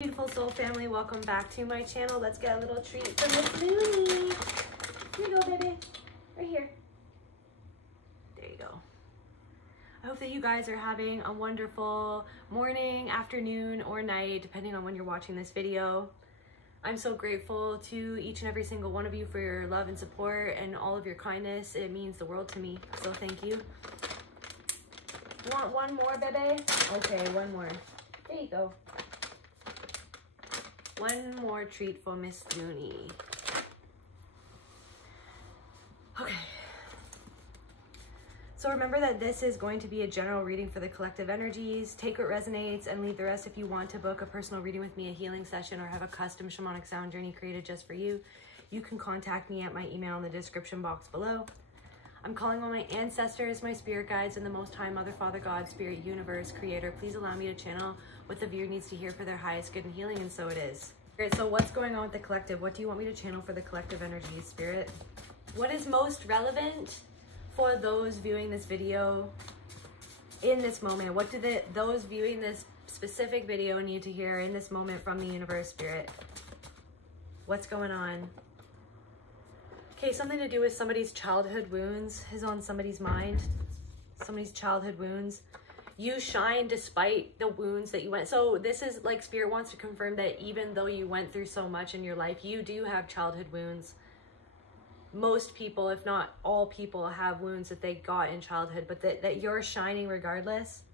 Beautiful soul family, welcome back to my channel. Let's get a little treat from Miss Looney. Here you go, baby. Right here. There you go. I hope that you guys are having a wonderful morning, afternoon, or night, depending on when you're watching this video. I'm so grateful to each and every single one of you for your love and support and all of your kindness. It means the world to me, so thank you. You want one more, baby? Okay, one more. There you go. One more treat for Miss Looney. Okay. So remember that this is going to be a general reading for the collective energies. Take what resonates and leave the rest. If you want to book a personal reading with me, a healing session, or have a custom shamanic sound journey created just for you, you can contact me at my email in the description box below. I'm calling on my ancestors, my spirit guides, and the Most High Mother, Father, God, Spirit, Universe, Creator. Please allow me to channel what the viewer needs to hear for their highest good and healing, and so it is. Spirit, so what's going on with the collective? What do you want me to channel for the collective energies, Spirit? What is most relevant for those viewing this video in this moment? What do those viewing this specific video need to hear in this moment from the universe, Spirit? What's going on? Okay, something to do with somebody's childhood wounds is on somebody's mind. Somebody's childhood wounds. You shine despite the wounds that you went. So this is like Spirit wants to confirm that even though you went through so much in your life, you do have childhood wounds. Most people, if not all people, have wounds that they got in childhood, but that you're shining regardless.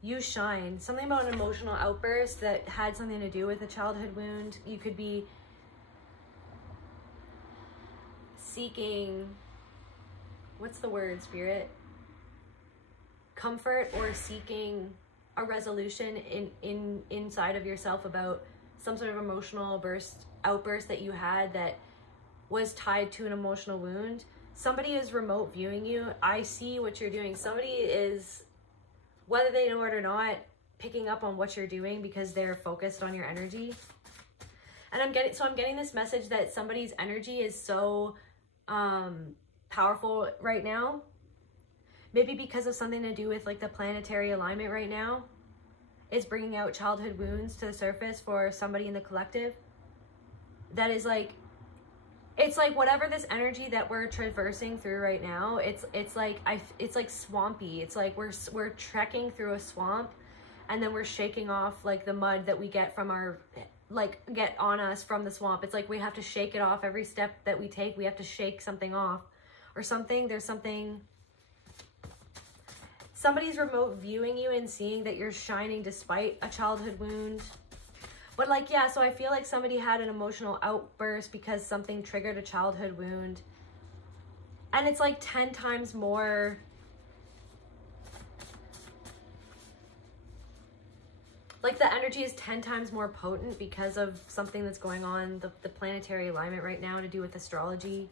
You shine. Something about an emotional outburst that had something to do with a childhood wound. You could be seeking, what's the word, Spirit? Comfort, or seeking a resolution inside of yourself about some sort of emotional outburst that you had that was tied to an emotional wound. Somebody is remote viewing you. I see what you're doing. Somebody is, whether they know it or not, picking up on what you're doing because they're focused on your energy. And I'm getting this message that somebody's energy is so powerful right now, maybe because of something to do with like the planetary alignment right now. It's bringing out childhood wounds to the surface for somebody in the collective. That is like, it's like whatever this energy that we're traversing through right now, it's like swampy. It's like we're trekking through a swamp, and then we're shaking off like the mud that we get from our, get on us from the swamp. It's like we have to shake it off every step that we take. We have to shake something off or something. There's something, somebody's remote viewing you and seeing that you're shining despite a childhood wound. But like, yeah, so I feel like somebody had an emotional outburst because something triggered a childhood wound. And it's like 10 times more, like the energy is 10 times more potent because of something that's going on, the planetary alignment right now to do with astrology.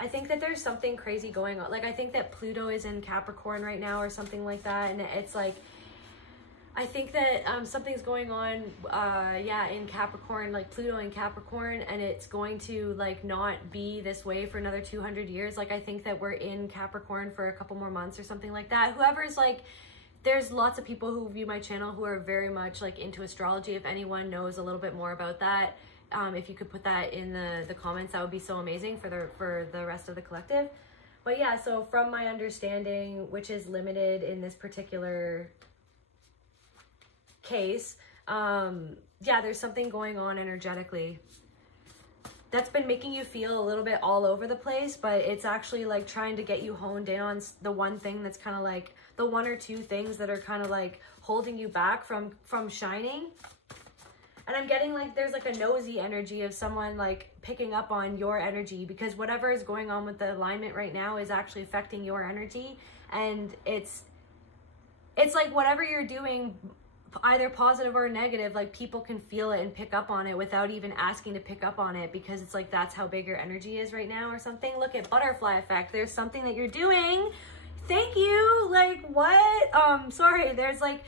I think that there's something crazy going on. Like I think that Pluto is in Capricorn right now or something like that. And it's like, I think that something's going on, yeah, in Capricorn, like Pluto in Capricorn, and it's going to like not be this way for another 200 years. Like I think that we're in Capricorn for a couple more months or something like that. Whoever's like, there's lots of people who view my channel who are very much like into astrology. If anyone knows a little bit more about that, if you could put that in the comments, that would be so amazing for the rest of the collective. But yeah, so from my understanding, which is limited in this particular case, yeah, there's something going on energetically that's been making you feel a little bit all over the place, but it's actually like trying to get you honed in on the one thing that's kind of like the one or two things that are kind of like holding you back from shining. And I'm getting like there's like a nosy energy of someone like picking up on your energy, because whatever is going on with the alignment right now is actually affecting your energy. And it's like whatever you're doing, either positive or negative, like people can feel it and pick up on it without even asking to pick up on it, because it's like that's how big your energy is right now or something. Look at butterfly effect. There's something that you're doing. Thank you. Like what? Sorry, there's like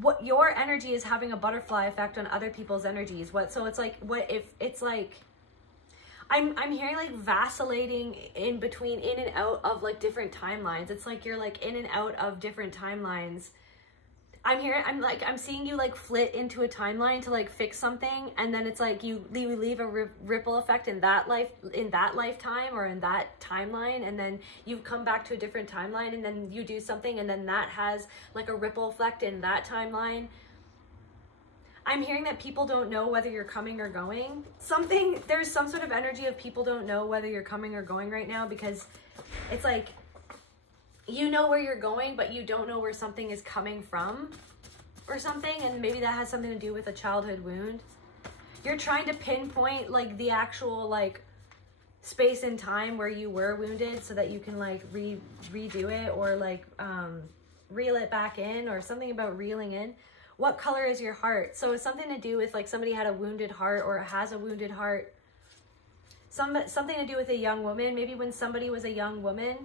what your energy is having a butterfly effect on other people's energies. What? So it's like, what if it's like, I'm hearing like vacillating in between, in and out of like different timelines. It's like you're like in and out of different timelines. I'm seeing you like flit into a timeline to like fix something, and then it's like you leave a ripple effect in that lifetime or in that timeline, and then you come back to a different timeline, and then you do something, and then that has like a ripple effect in that timeline. I'm hearing that people don't know whether you're coming or going. There's some sort of energy of people don't know whether you're coming or going right now, because it's like, you know where you're going, but you don't know where something is coming from or something. And maybe that has something to do with a childhood wound. You're trying to pinpoint like the actual like space and time where you were wounded so that you can like redo it, or like reel it back in, or something about reeling in. What color is your heart? So it's something to do with like somebody had a wounded heart or has a wounded heart. Something to do with a young woman. Maybe when somebody was a young woman,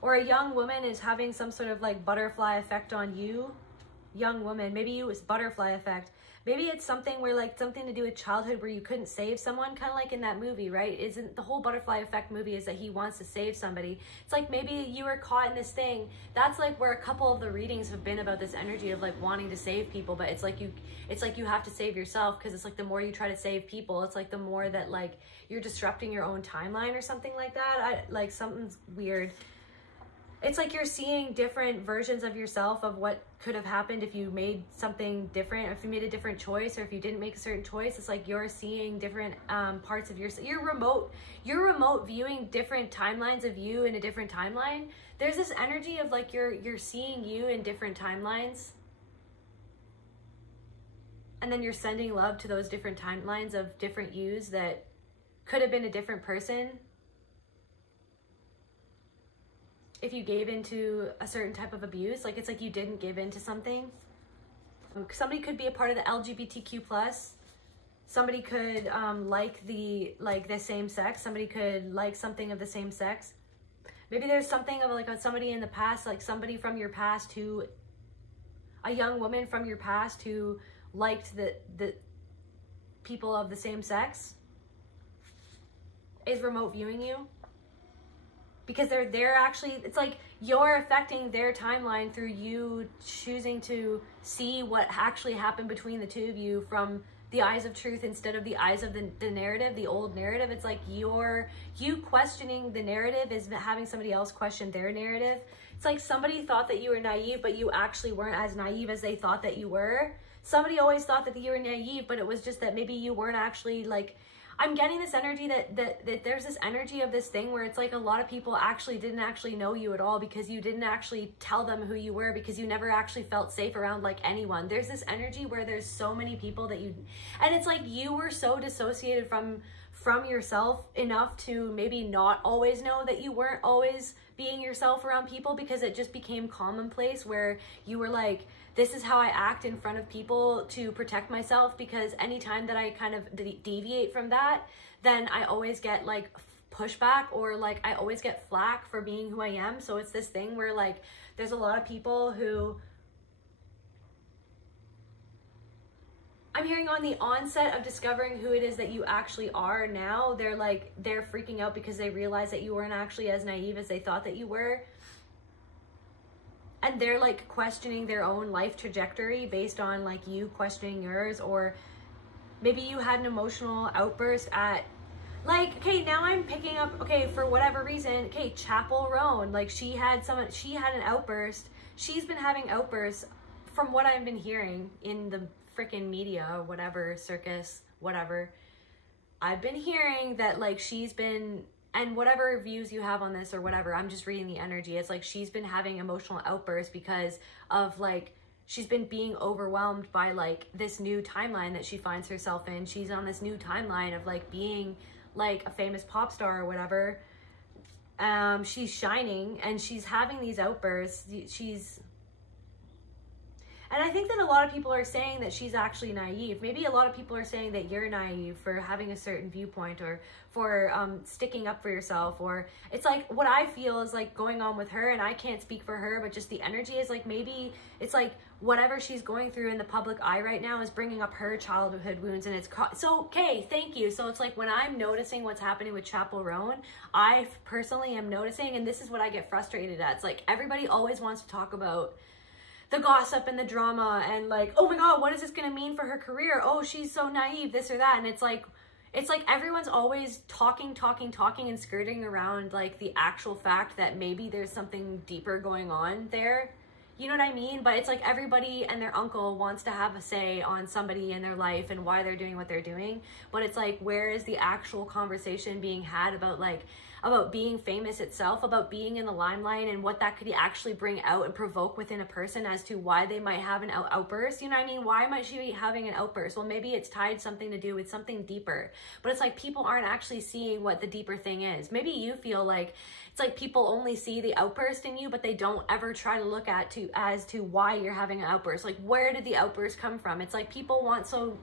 or a young woman is having some sort of like butterfly effect on you. Young woman, maybe you was butterfly effect. Maybe it's something where like something to do with childhood where you couldn't save someone, kind of like in that movie, right? Isn't the whole butterfly effect movie is that he wants to save somebody. It's like maybe you were caught in this thing. That's like where a couple of the readings have been about this energy of like wanting to save people, but it's like you have to save yourself, because it's like the more you try to save people, it's like the more that like you're disrupting your own timeline or something like that. Like something's weird. It's like you're seeing different versions of yourself of what could have happened if you made something different, or if you made a different choice, or if you didn't make a certain choice. It's like you're seeing different parts of yourself. You're remote viewing different timelines of you in a different timeline. There's this energy of like you're seeing you in different timelines, and then you're sending love to those different timelines of different yous that could have been a different person. If you gave into a certain type of abuse, like it's like you didn't give into something. Somebody could be a part of the LGBTQ+. Somebody could like the same sex. Somebody could like something of the same sex. Maybe there's something of like somebody in the past, like somebody from your past who, a young woman from your past who liked the people of the same sex is remote viewing you. Because they're actually, it's like you're affecting their timeline through you choosing to see what actually happened between the two of you from the eyes of truth instead of the eyes of the narrative, the old narrative. It's like you questioning the narrative is having somebody else question their narrative. It's like somebody thought that you were naive, but you actually weren't as naive as they thought that you were. Somebody always thought that you were naive, but it was just that maybe you weren't actually like, I'm getting this energy that there's this energy of this thing where it's like a lot of people actually didn't actually know you at all, because you didn't actually tell them who you were, because you never actually felt safe around like anyone. There's this energy where there's so many people that you, and it's like you were so dissociated from yourself enough to maybe not always know that you weren't always being yourself around people, because it just became commonplace where you were like, this is how I act in front of people to protect myself, because anytime that I kind of deviate from that, then I always get like pushback, or like I always get flack for being who I am. So it's this thing where like there's a lot of people who, I'm hearing on the onset of discovering who it is that you actually are now, they're freaking out because they realize that you weren't actually as naive as they thought that you were. And they're like questioning their own life trajectory based on like you questioning yours. Or maybe you had an emotional outburst at like, okay, now I'm picking up, okay, for whatever reason, okay, Chapel Roan, like she had an outburst. She's been having outbursts from what I've been hearing in the freaking media or whatever, circus, whatever. I've been hearing that like she's been, and whatever views you have on this or whatever, I'm just reading the energy. It's like she's been having emotional outbursts because of like, she's been being overwhelmed by like this new timeline that she finds herself in. She's on this new timeline of like being like a famous pop star or whatever. She's shining and she's having these outbursts. And I think that a lot of people are saying that she's actually naive. Maybe a lot of people are saying that you're naive for having a certain viewpoint, or for sticking up for yourself. Or it's like what I feel is like going on with her, and I can't speak for her, but just the energy is like maybe it's like whatever she's going through in the public eye right now is bringing up her childhood wounds. And it's so, okay, thank you. So it's like when I'm noticing what's happening with Chapel Roan, I personally am noticing, and this is what I get frustrated at. It's like everybody always wants to talk about the gossip and the drama and like, oh my God, what is this going to mean for her career? Oh, she's so naive, this or that. And it's like everyone's always talking and skirting around like the actual fact that maybe there's something deeper going on there. You know what I mean? But it's like everybody and their uncle wants to have a say on somebody in their life and why they're doing what they're doing. But it's like, where is the actual conversation being had about being famous itself, about being in the limelight and what that could actually bring out and provoke within a person as to why they might have an outburst? You know what I mean? Why might she be having an outburst? Well, maybe it's tied something to do with something deeper. But it's like people aren't actually seeing what the deeper thing is. Maybe you feel like it's like people only see the outburst in you, but they don't ever try to look as to why you're having an outburst. Like, where did the outburst come from? It's like people want so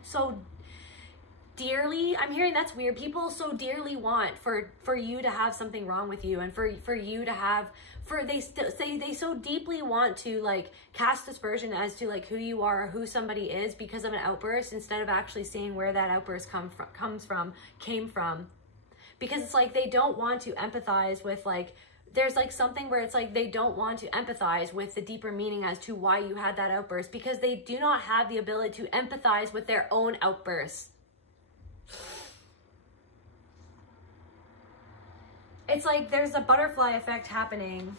dearly, I'm hearing that's weird, people so dearly want for you to have something wrong with you, and for you to have, they so deeply want to like cast aspersion as to like who you are or who somebody is because of an outburst, instead of actually seeing where that outburst came from. Because it's like they don't want to empathize with, like, there's like something where it's like they don't want to empathize with the deeper meaning as to why you had that outburst, because they do not have the ability to empathize with their own outbursts. It's like there's a butterfly effect happening.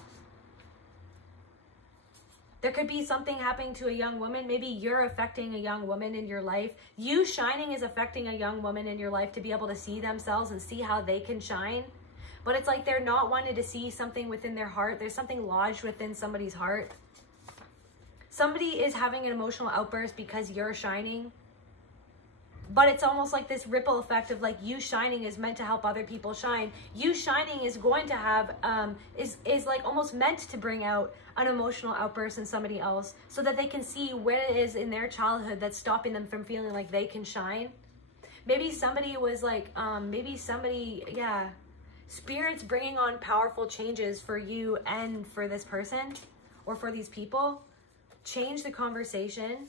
There could be something happening to a young woman. Maybe you're affecting a young woman in your life. You shining is affecting a young woman in your life to be able to see themselves and see how they can shine. But it's like they're not wanting to see something within their heart. There's something lodged within somebody's heart. Somebody is having an emotional outburst because you're shining. But it's almost like this ripple effect of like you shining is meant to help other people shine. You shining is going to have, is like almost meant to bring out an emotional outburst in somebody else so that they can see what it is in their childhood that's stopping them from feeling like they can shine. Maybe somebody was like, Spirit's bringing on powerful changes for you and for this person or for these people. Change the conversation.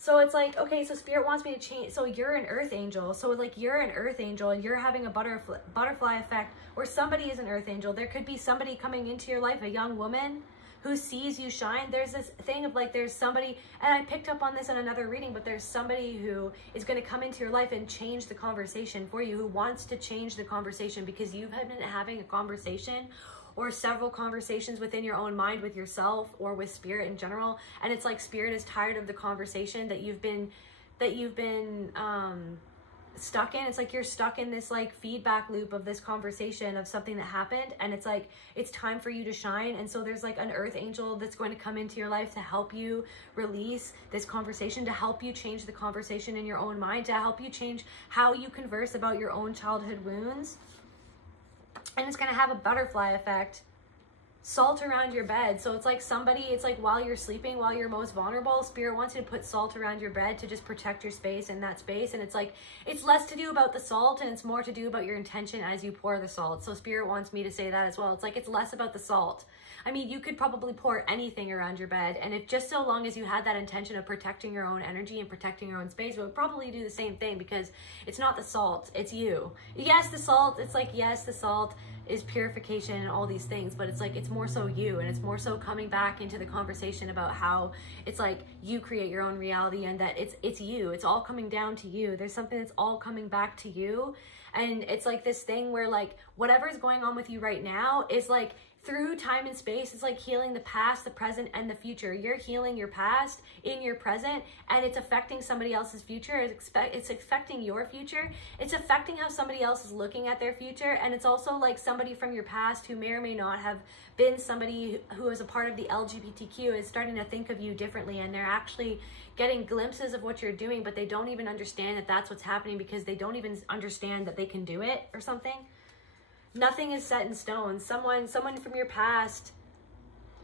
So it's like, okay, so Spirit wants me to change. So you're an earth angel. So like you're an earth angel and you're having a butterfly effect, or somebody is an earth angel. There could be somebody coming into your life, a young woman who sees you shine. There's this thing of like, there's somebody, and I picked up on this in another reading, but there's somebody who is going to come into your life and change the conversation for you, who wants to change the conversation because you've been having a conversation or several conversations within your own mind with yourself or with Spirit in general. And it's like Spirit is tired of the conversation that you've been stuck in. It's like you're stuck in this like feedback loop of this conversation of something that happened, and it's like it's time for you to shine. And so there's like an earth angel that's going to come into your life to help you release this conversation, to help you change the conversation in your own mind, to help you change how you converse about your own childhood wounds. And it's going to have a butterfly effect. Salt around your bed. So it's like somebody, it's like while you're sleeping, while you're most vulnerable, Spirit wants you to put salt around your bed to just protect your space in that space. And it's like, it's less to do about the salt and it's more to do about your intention as you pour the salt. So Spirit wants me to say that as well. It's like, it's less about the salt. I mean, you could probably pour anything around your bed, and if just so long as you had that intention of protecting your own energy and protecting your own space, it would probably do the same thing, because it's not the salt, it's you. Yes, the salt, it's like, yes, the salt is purification and all these things, but it's like, it's more so you, and it's more so coming back into the conversation about how it's like you create your own reality, and that it's you, it's all coming down to you. There's something that's all coming back to you. And it's like this thing where like whatever's going on with you right now is like through time and space, it's like healing the past, the present, and the future. You're healing your past in your present, and it's affecting somebody else's future. It's affecting your future. It's affecting how somebody else is looking at their future. And it's also like somebody from your past who may or may not have been somebody who is a part of the LGBTQ is starting to think of you differently, and they're actually getting glimpses of what you're doing, but they don't even understand that that's what's happening, because they don't even understand that they can do it or something. Nothing is set in stone. Someone from your past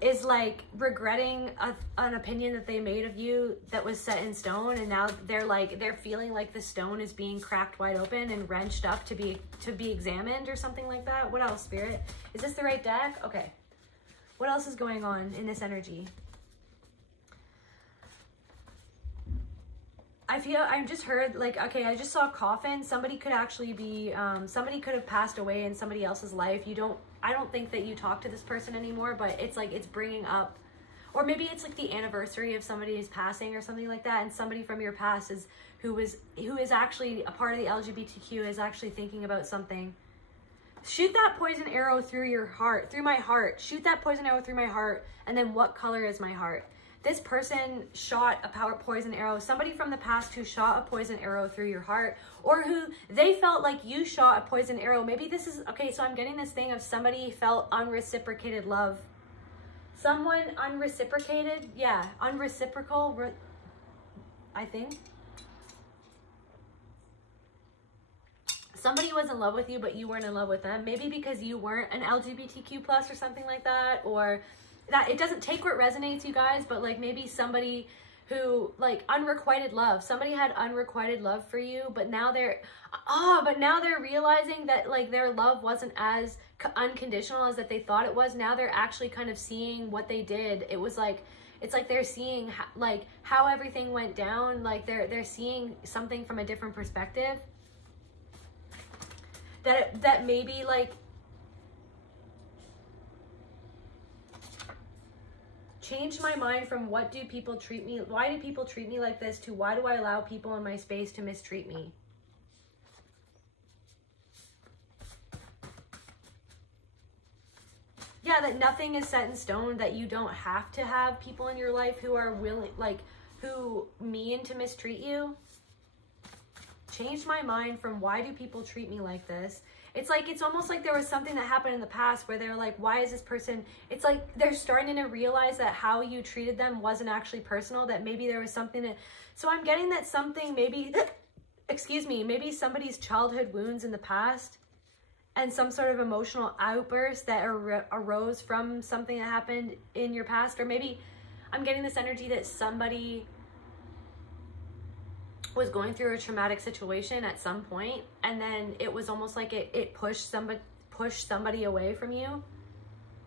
is like regretting an opinion that they made of you that was set in stone, and now they're feeling like the stone is being cracked wide open and wrenched up to be examined or something like that. What else, Spirit? Is this the right deck? Okay. What else is going on in this energy? I just heard like, okay, I just saw a coffin. Somebody could actually be, somebody could have passed away in somebody else's life. I don't think that you talk to this person anymore, but it's like, it's bringing up, or maybe it's like the anniversary of somebody's passing or something like that, and somebody from your past is who is actually a part of the LGBTQ is actually thinking about something. Shoot that poison arrow through your heart, through my heart. Shoot that poison arrow through my heart, and then what color is my heart? This person shot a poison arrow, somebody from the past who shot a poison arrow through your heart, or who they felt like you shot a poison arrow. Maybe this is, okay, so I'm getting this thing of somebody felt unreciprocated love. Someone unreciprocated, yeah, unreciprocal, I think. Somebody was in love with you, but you weren't in love with them. Maybe because you weren't an LGBTQ plus or something like that, or that it doesn't take what resonates, you guys, but like maybe somebody who like unrequited love, somebody had unrequited love for you, but now they're realizing that like their love wasn't as unconditional as that they thought it was. Now they're actually kind of seeing what they did. It was like, it's like they're seeing how everything went down. Like they're seeing something from a different perspective. That maybe like changed my mind from why do people treat me like this, to why do I allow people in my space to mistreat me? Yeah, that nothing is set in stone, that you don't have to have people in your life who are willing, like, who mean to mistreat you. Changed my mind from why do people treat me like this? It's like, it's almost like there was something that happened in the past where they're like, why is this person, it's like they're starting to realize that how you treated them wasn't actually personal, that maybe there was something that, so I'm getting that something maybe, excuse me, maybe somebody's childhood wounds in the past and some sort of emotional outburst that arose from something that happened in your past, or maybe I'm getting this energy that somebody was going through a traumatic situation at some point, and then it was almost like it pushed somebody away from you.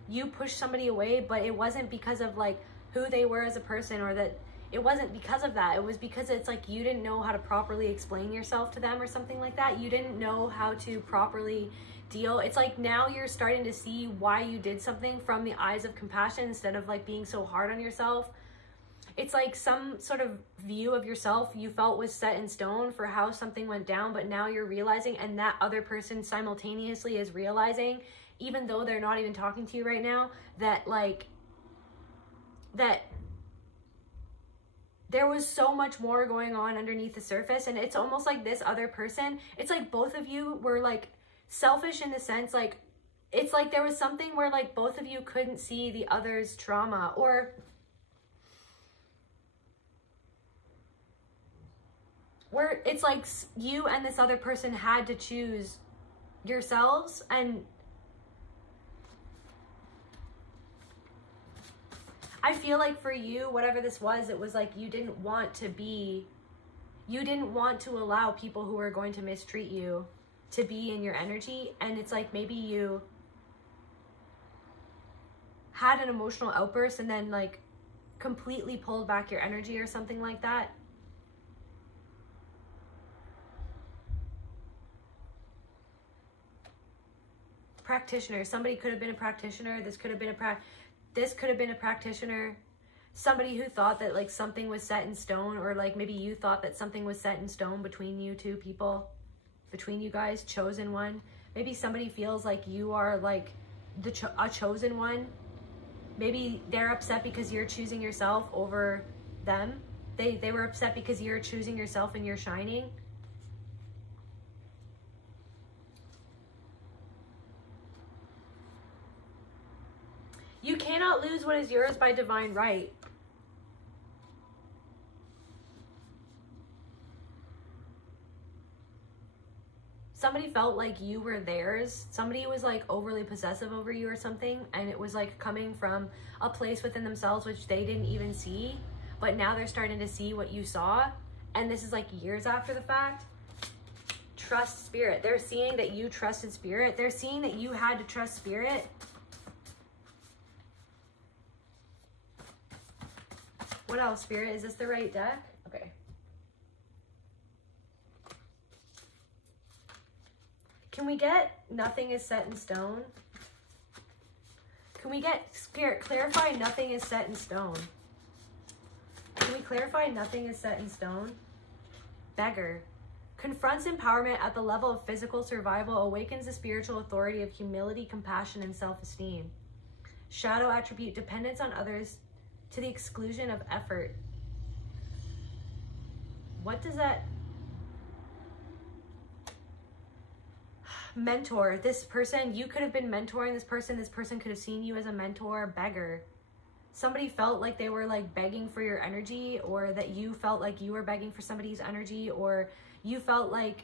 You pushed somebody away, but it wasn't because of like who they were as a person, or that it wasn't because of that. It was because it's like you didn't know how to properly explain yourself to them or something like that. You didn't know how to properly deal. It's like now you're starting to see why you did something from the eyes of compassion instead of like being so hard on yourself. It's like some sort of view of yourself you felt was set in stone for how something went down, but now you're realizing, and that other person simultaneously is realizing, even though they're not even talking to you right now, that like, that there was so much more going on underneath the surface. And it's almost like this other person, it's like both of you were like selfish in the sense, like, it's like there was something where like both of you couldn't see the other's trauma, or where it's like you and this other person had to choose yourselves. And I feel like for you, whatever this was, it was like you didn't want to allow people who are going to mistreat you to be in your energy. And it's like maybe you had an emotional outburst and then like completely pulled back your energy or something like that. Practitioner, somebody could have been a practitioner. This could have been a practitioner. Somebody who thought that like something was set in stone, or like maybe you thought that something was set in stone between you two people, between you guys, chosen one. Maybe somebody feels like you are like a chosen one. Maybe they're upset because you're choosing yourself over them. They were upset because you're choosing yourself and you're shining. You cannot lose what is yours by divine right. Somebody felt like you were theirs. Somebody was like overly possessive over you or something, and it was like coming from a place within themselves which they didn't even see, but now they're starting to see what you saw, and this is like years after the fact. Trust spirit. They're seeing that you trusted spirit. They're seeing that you had to trust spirit. What else, spirit? Is this the right deck? Okay. Can we get nothing is set in stone? Can we clarify nothing is set in stone? Can we clarify nothing is set in stone? Beggar. Confronts empowerment at the level of physical survival, awakens the spiritual authority of humility, compassion, and self-esteem. Shadow attribute, dependence on others to the exclusion of effort. What does that... Mentor. This person, you could have been mentoring this person. This person could have seen you as a mentor. Beggar. Somebody felt like they were like begging for your energy, or that you felt like you were begging for somebody's energy, or you felt like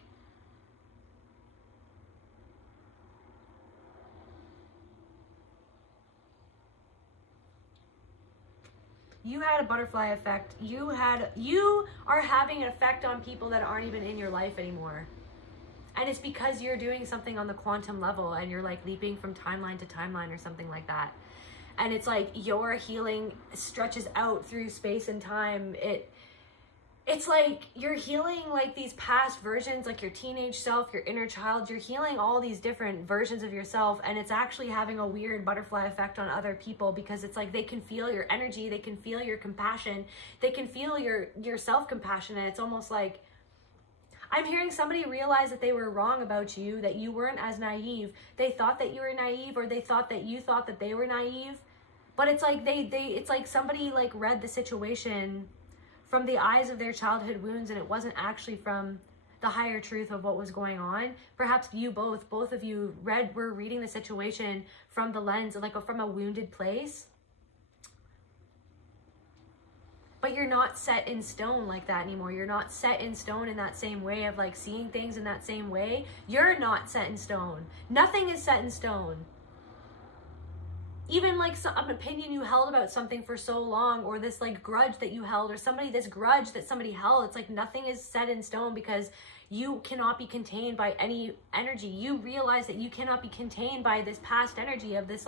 you had a butterfly effect. You are having an effect on people that aren't even in your life anymore. And it's because you're doing something on the quantum level and you're like leaping from timeline to timeline or something like that. And it's like your healing stretches out through space and time. It's like you're healing like these past versions, like your teenage self, your inner child. You're healing all these different versions of yourself, and it's actually having a weird butterfly effect on other people, because it's like they can feel your energy, they can feel your compassion, they can feel your self-compassion, and it's almost like I'm hearing somebody realize that they were wrong about you, that you weren't as naive. They thought that you were naive, or they thought that you thought that they were naive. But it's like it's like somebody like read the situation from the eyes of their childhood wounds, and it wasn't actually from the higher truth of what was going on. Perhaps you both of you were reading the situation from the lens of like from a wounded place. But you're not set in stone like that anymore. You're not set in stone in that same way of like seeing things in that same way. You're not set in stone. Nothing is set in stone. Even like an opinion you held about something for so long, or this like grudge that you held, or this grudge that somebody held, it's like nothing is set in stone, because you cannot be contained by any energy. You realize that you cannot be contained by this past energy of this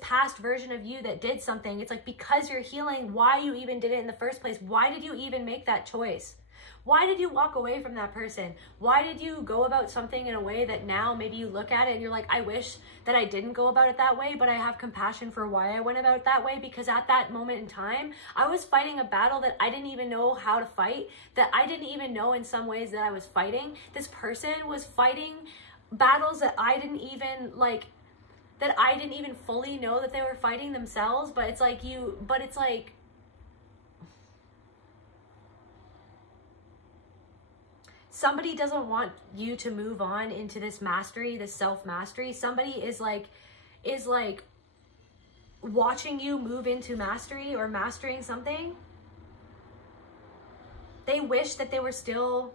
past version of you that did something. It's like, because you're healing why you even did it in the first place. Why did you even make that choice? Why did you walk away from that person? Why did you go about something in a way that now maybe you look at it and you're like, I wish that I didn't go about it that way, but I have compassion for why I went about it that way, because at that moment in time, I was fighting a battle that I didn't even know how to fight, that I didn't even know in some ways that I was fighting. This person was fighting battles that I didn't even fully know that they were fighting themselves. But it's like somebody doesn't want you to move on into this mastery, this self-mastery. Somebody is like watching you move into mastery or mastering something. They wish that they were still...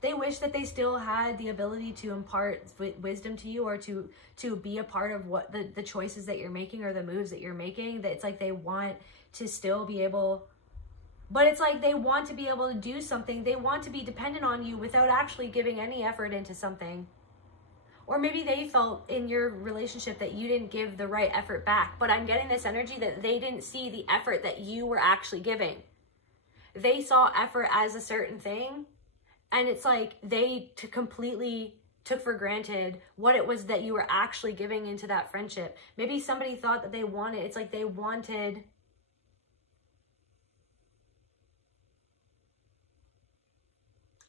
They wish that they still had the ability to impart wisdom to you, or to be a part of what the choices that you're making or the moves that you're making. That it's like they want to still be able, but it's like they want to be able to do something. They want to be dependent on you without actually giving any effort into something. Or maybe they felt in your relationship that you didn't give the right effort back. But I'm getting this energy that they didn't see the effort that you were actually giving. They saw effort as a certain thing. And it's like they completely took for granted what it was that you were actually giving into that friendship. Maybe somebody thought that they wanted, it's like they wanted...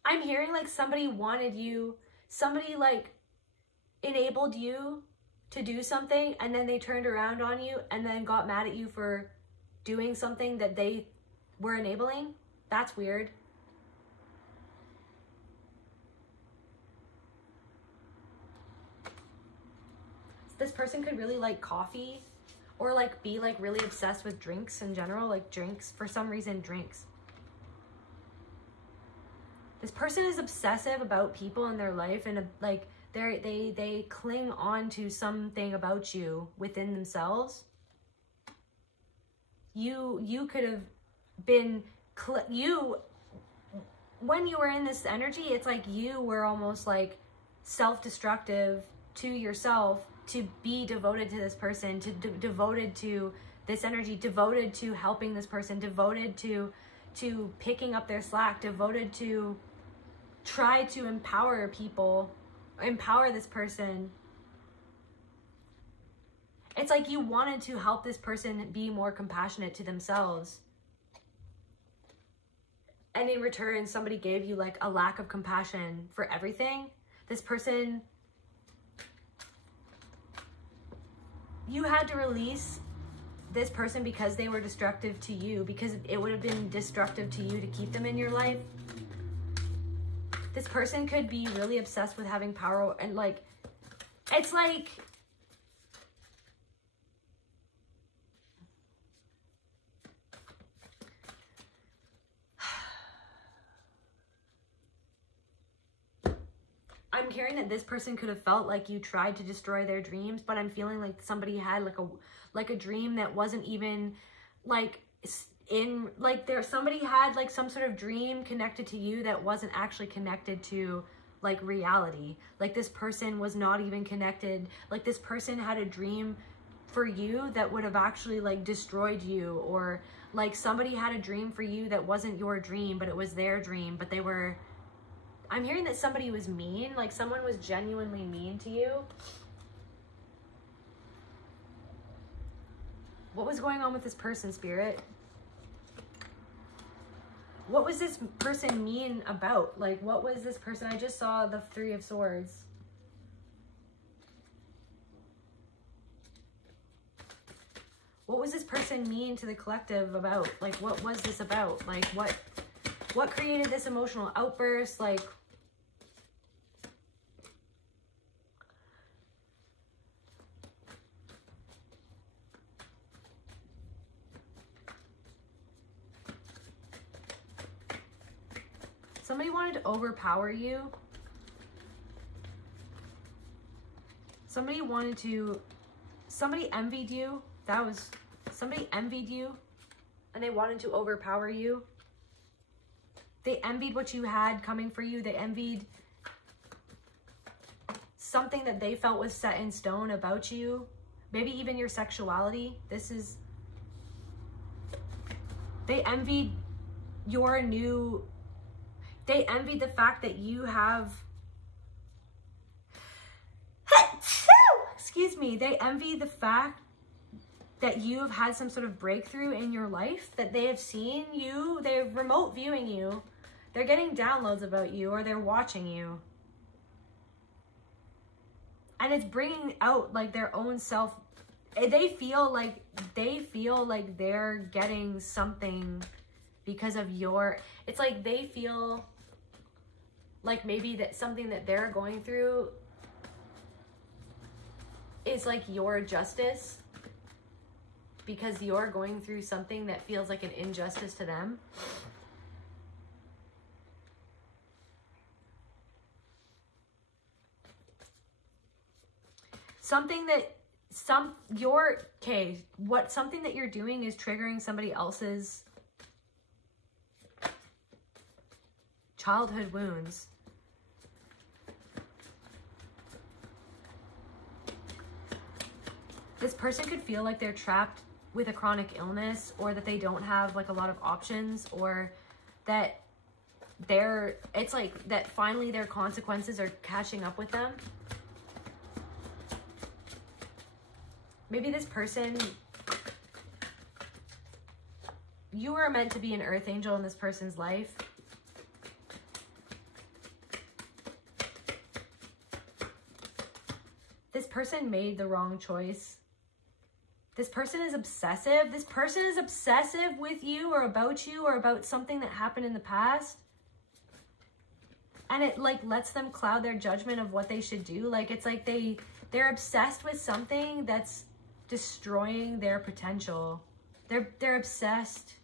I'm hearing like somebody wanted you, somebody like enabled you to do something, and then they turned around on you and then got mad at you for doing something that they were enabling. That's weird. This person could really like coffee, or like be like really obsessed with drinks in general, like drinks, for some reason, drinks. This person is obsessive about people in their life, and like they cling on to something about you within themselves. You could have been, when you were in this energy, it's like you were almost like self-destructive to yourself, to be devoted to this person, devoted to this energy, devoted to helping this person, devoted to picking up their slack, devoted to try to empower people empower this person. It's like you wanted to help this person be more compassionate to themselves. And in return, somebody gave you like a lack of compassion for everything. This person, you had to release this person because they were destructive to you, because it would have been destructive to you to keep them in your life. This person could be really obsessed with having power, and like, it's like, I'm hearing that this person could have felt like you tried to destroy their dreams, but I'm feeling like somebody had like a dream that wasn't even like in, like somebody had like some sort of dream connected to you that wasn't actually connected to like reality. Like this person was not even connected. Like this person had a dream for you that would have actually like destroyed you, or like somebody had a dream for you that wasn't your dream, but it was their dream, but they were, I'm hearing that somebody was mean, like someone was genuinely mean to you. What was going on with this person, Spirit? What was this person mean about? Like, what was this person? I just saw the Three of Swords. What was this person mean to the collective about? Like, what was this about? Like, what created this emotional outburst? Like, somebody wanted to overpower you. Somebody envied you. Somebody envied you and they wanted to overpower you. They envied what you had coming for you. They envied something that they felt was set in stone about you. Maybe even your sexuality. They envied they envied the fact that you have, excuse me, they envy the fact that you have had some sort of breakthrough in your life, that they have seen you, they're remote viewing you, they're getting downloads about you, or they're watching you. And it's bringing out like their own self. They feel like they're getting something because of your, it's like they feel like maybe that something that they're going through is like your justice, because you're going through something that feels like an injustice to them. Something that something that you're doing is triggering somebody else's childhood wounds. This person could feel like they're trapped with a chronic illness, or that they don't have like a lot of options, or that it's like that finally their consequences are catching up with them. Maybe this person, you were meant to be an earth angel in this person's life. This person made the wrong choice. This person is obsessive. This person is obsessive with you or about something that happened in the past. And it like lets them cloud their judgment of what they should do. Like it's like they're obsessed with something that's destroying their potential. They're obsessed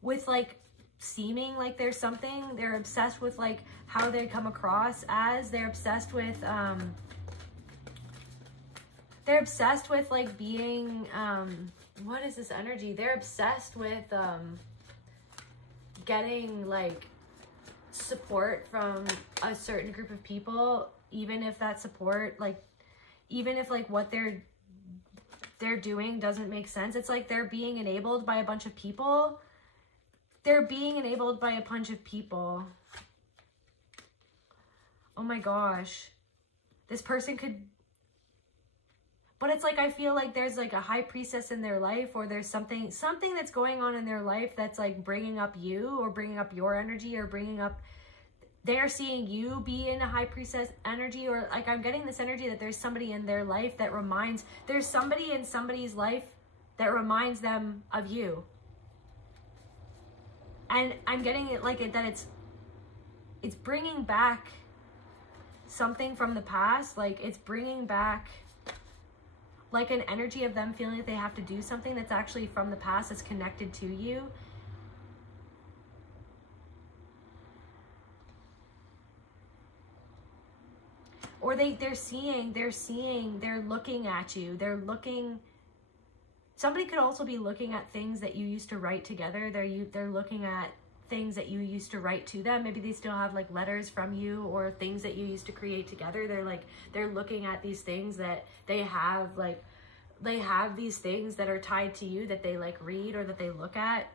with like seeming like there's something. They're obsessed with like how they come across as. They're obsessed with like being what is this energy? They're obsessed with getting like support from a certain group of people, even if that support, like even if like what they're doing doesn't make sense. It's like they're being enabled by a bunch of people. They're being enabled by a bunch of people. Oh my gosh. This person could, but it's like, I feel like there's like a high priestess in their life, or there's something that's going on in their life that's like bringing up you, or bringing up your energy, or bringing up, they're seeing you be in a high priestess energy, or like, I'm getting this energy that there's somebody in their life that reminds, there's somebody in somebody's life that reminds them of you. And I'm getting it like that it's bringing back something from the past. Like, it's bringing back like an energy of them feeling that they have to do something that's actually from the past, that's connected to you. Or they're looking at you. Somebody could also be looking at things that you used to write together. They're looking at things that you used to write to them. Maybe they still have like letters from you, or things that you used to create together. They're looking at these things that they have, like, they have these things that are tied to you that they like read, or that they look at,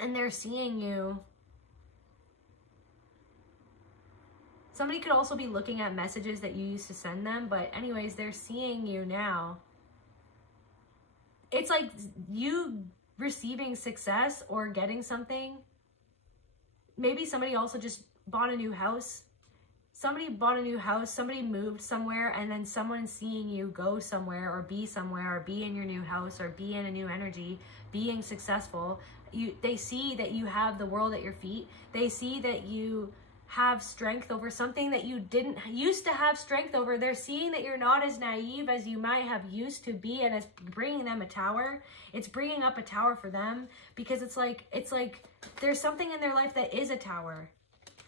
and they're seeing you. Somebody could also be looking at messages that you used to send them, but anyways, they're seeing you now. It's like you receiving success or getting something. Maybe somebody also just bought a new house. Somebody bought a new house, somebody moved somewhere, and then someone seeing you go somewhere, or be somewhere, or be in your new house, or be in a new energy, being successful. They see that you have the world at your feet. They see that you have strength over something that you didn't used to have strength over. They're seeing that you're not as naive as you might have used to be, and it's bringing them a tower. It's bringing up a tower for them, because it's like there's something in their life that is a tower.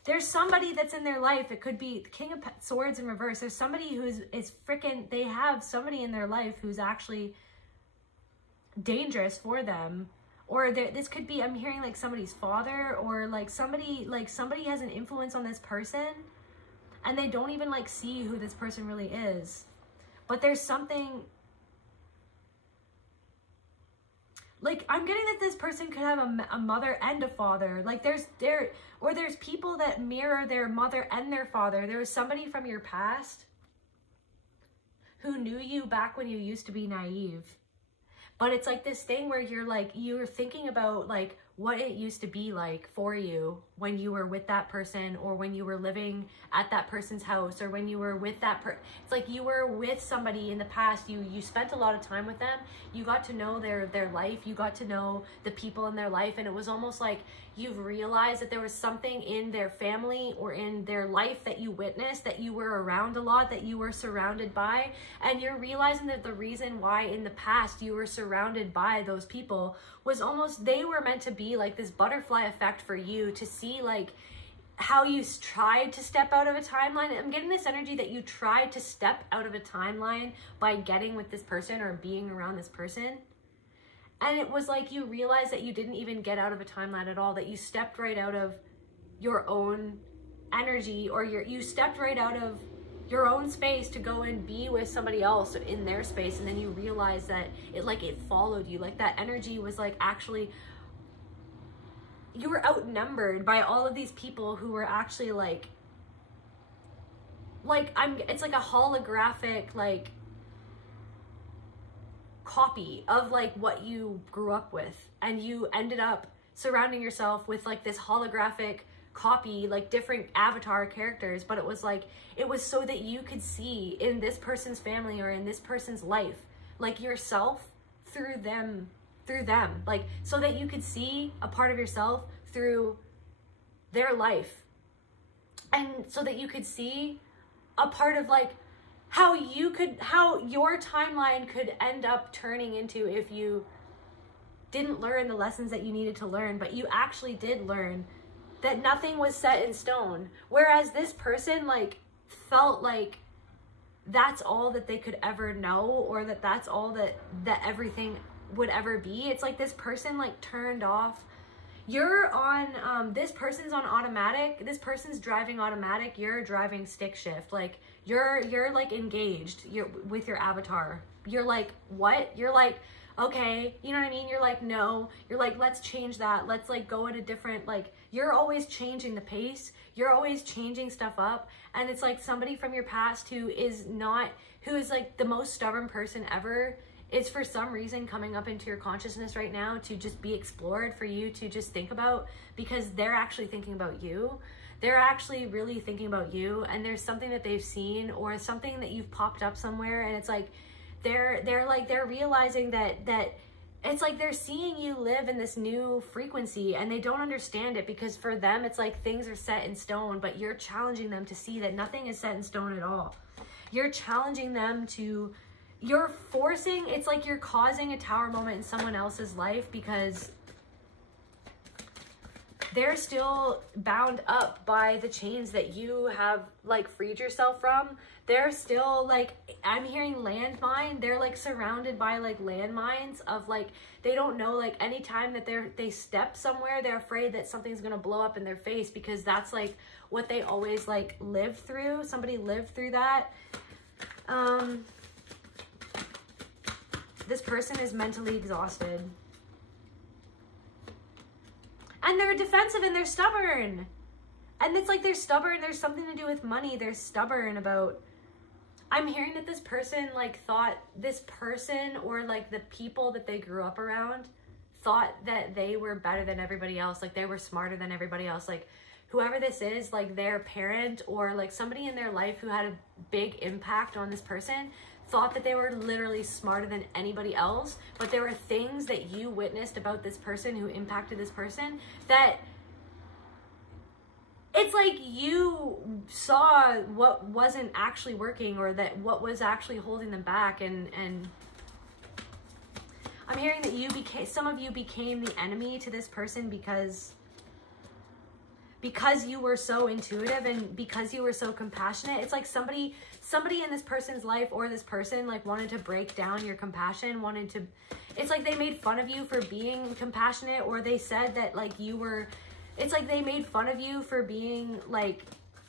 There's somebody that's in their life. It could be King of Swords in reverse. There's somebody they have somebody in their life who's actually dangerous for them. Or this could be, I'm hearing like somebody's father, or like somebody has an influence on this person, and they don't even like see who this person really is. But there's something, like, I'm getting that this person could have a mother and a father. Like there's people that mirror their mother and their father. There was somebody from your past who knew you back when you used to be naive. But it's like this thing where you're thinking about like what it used to be like for you when you were with that person, or when you were living at that person's house, or when you were with it's like you were with somebody in the past. You spent a lot of time with them. You got to know their life. You got to know the people in their life. And it was almost like you've realized that there was something in their family or in their life that you witnessed, that you were around a lot, that you were surrounded by. And you're realizing that the reason why in the past you were surrounded by those people was almost, they were meant to be like this butterfly effect for you, to see like how you tried to step out of a timeline. I'm getting this energy that you tried to step out of a timeline by getting with this person or being around this person. And it was like you realized that you didn't even get out of a timeline at all, that you stepped right out of your own energy, or you stepped right out of your own space to go and be with somebody else in their space. And then you realize that it followed you. Like that energy was like, actually, you were outnumbered by all of these people who were actually it's like a holographic like copy of like what you grew up with, and you ended up surrounding yourself with like this holographic copy, like different avatar characters. But it was so that you could see in this person's family or in this person's life like yourself through them, like so that you could see a part of yourself through their life, and so that you could see a part of like how your timeline could end up turning into if you didn't learn the lessons that you needed to learn. But you actually did learn that nothing was set in stone, whereas this person like felt like that's all that they could ever know, or that's all that everything would ever be. It's like this person like turned off. You're on this person's on automatic. This person's driving automatic. You're driving stick shift. Like you're like engaged. You're with your avatar. You're like, what? You're like, okay, you know what I mean? You're like, no, you're like, let's change that. Let's like go at a different, like, you're always changing the pace. You're always changing stuff up. And it's like somebody from your past who is like the most stubborn person ever is for some reason coming up into your consciousness right now to just be explored, for you to just think about, because they're actually thinking about you. They're actually really thinking about you, and there's something that they've seen or something that you've popped up somewhere, and it's like they're realizing that it's like they're seeing you live in this new frequency, and they don't understand it, because for them it's like things are set in stone, but you're challenging them to see that nothing is set in stone at all. You're challenging them to, you're forcing, it's like you're causing a tower moment in someone else's life, because they're still bound up by the chains that you have like freed yourself from. They're still like, I'm hearing landmine. They're like surrounded by like landmines of like, they don't know, like anytime that they step somewhere, they're afraid that something's going to blow up in their face, because that's like what they always like lived through. Somebody lived through that. This person is mentally exhausted. And they're defensive and they're stubborn. And it's like they're stubborn. There's something to do with money. They're stubborn about... I'm hearing that this person like thought this person, or like the people that they grew up around, thought that they were better than everybody else. Like they were smarter than everybody else. Like whoever this is, like their parent or like somebody in their life who had a big impact on this person, thought that they were literally smarter than anybody else. But there were things that you witnessed about this person who impacted this person that it's like you saw what wasn't actually working, or that what was actually holding them back. And I'm hearing that some of you became the enemy to this person because you were so intuitive and because you were so compassionate. It's like somebody in this person's life, or this person like wanted to break down your compassion, it's like they made fun of you for being compassionate, or they said that like you were, it's like they made fun of you for being like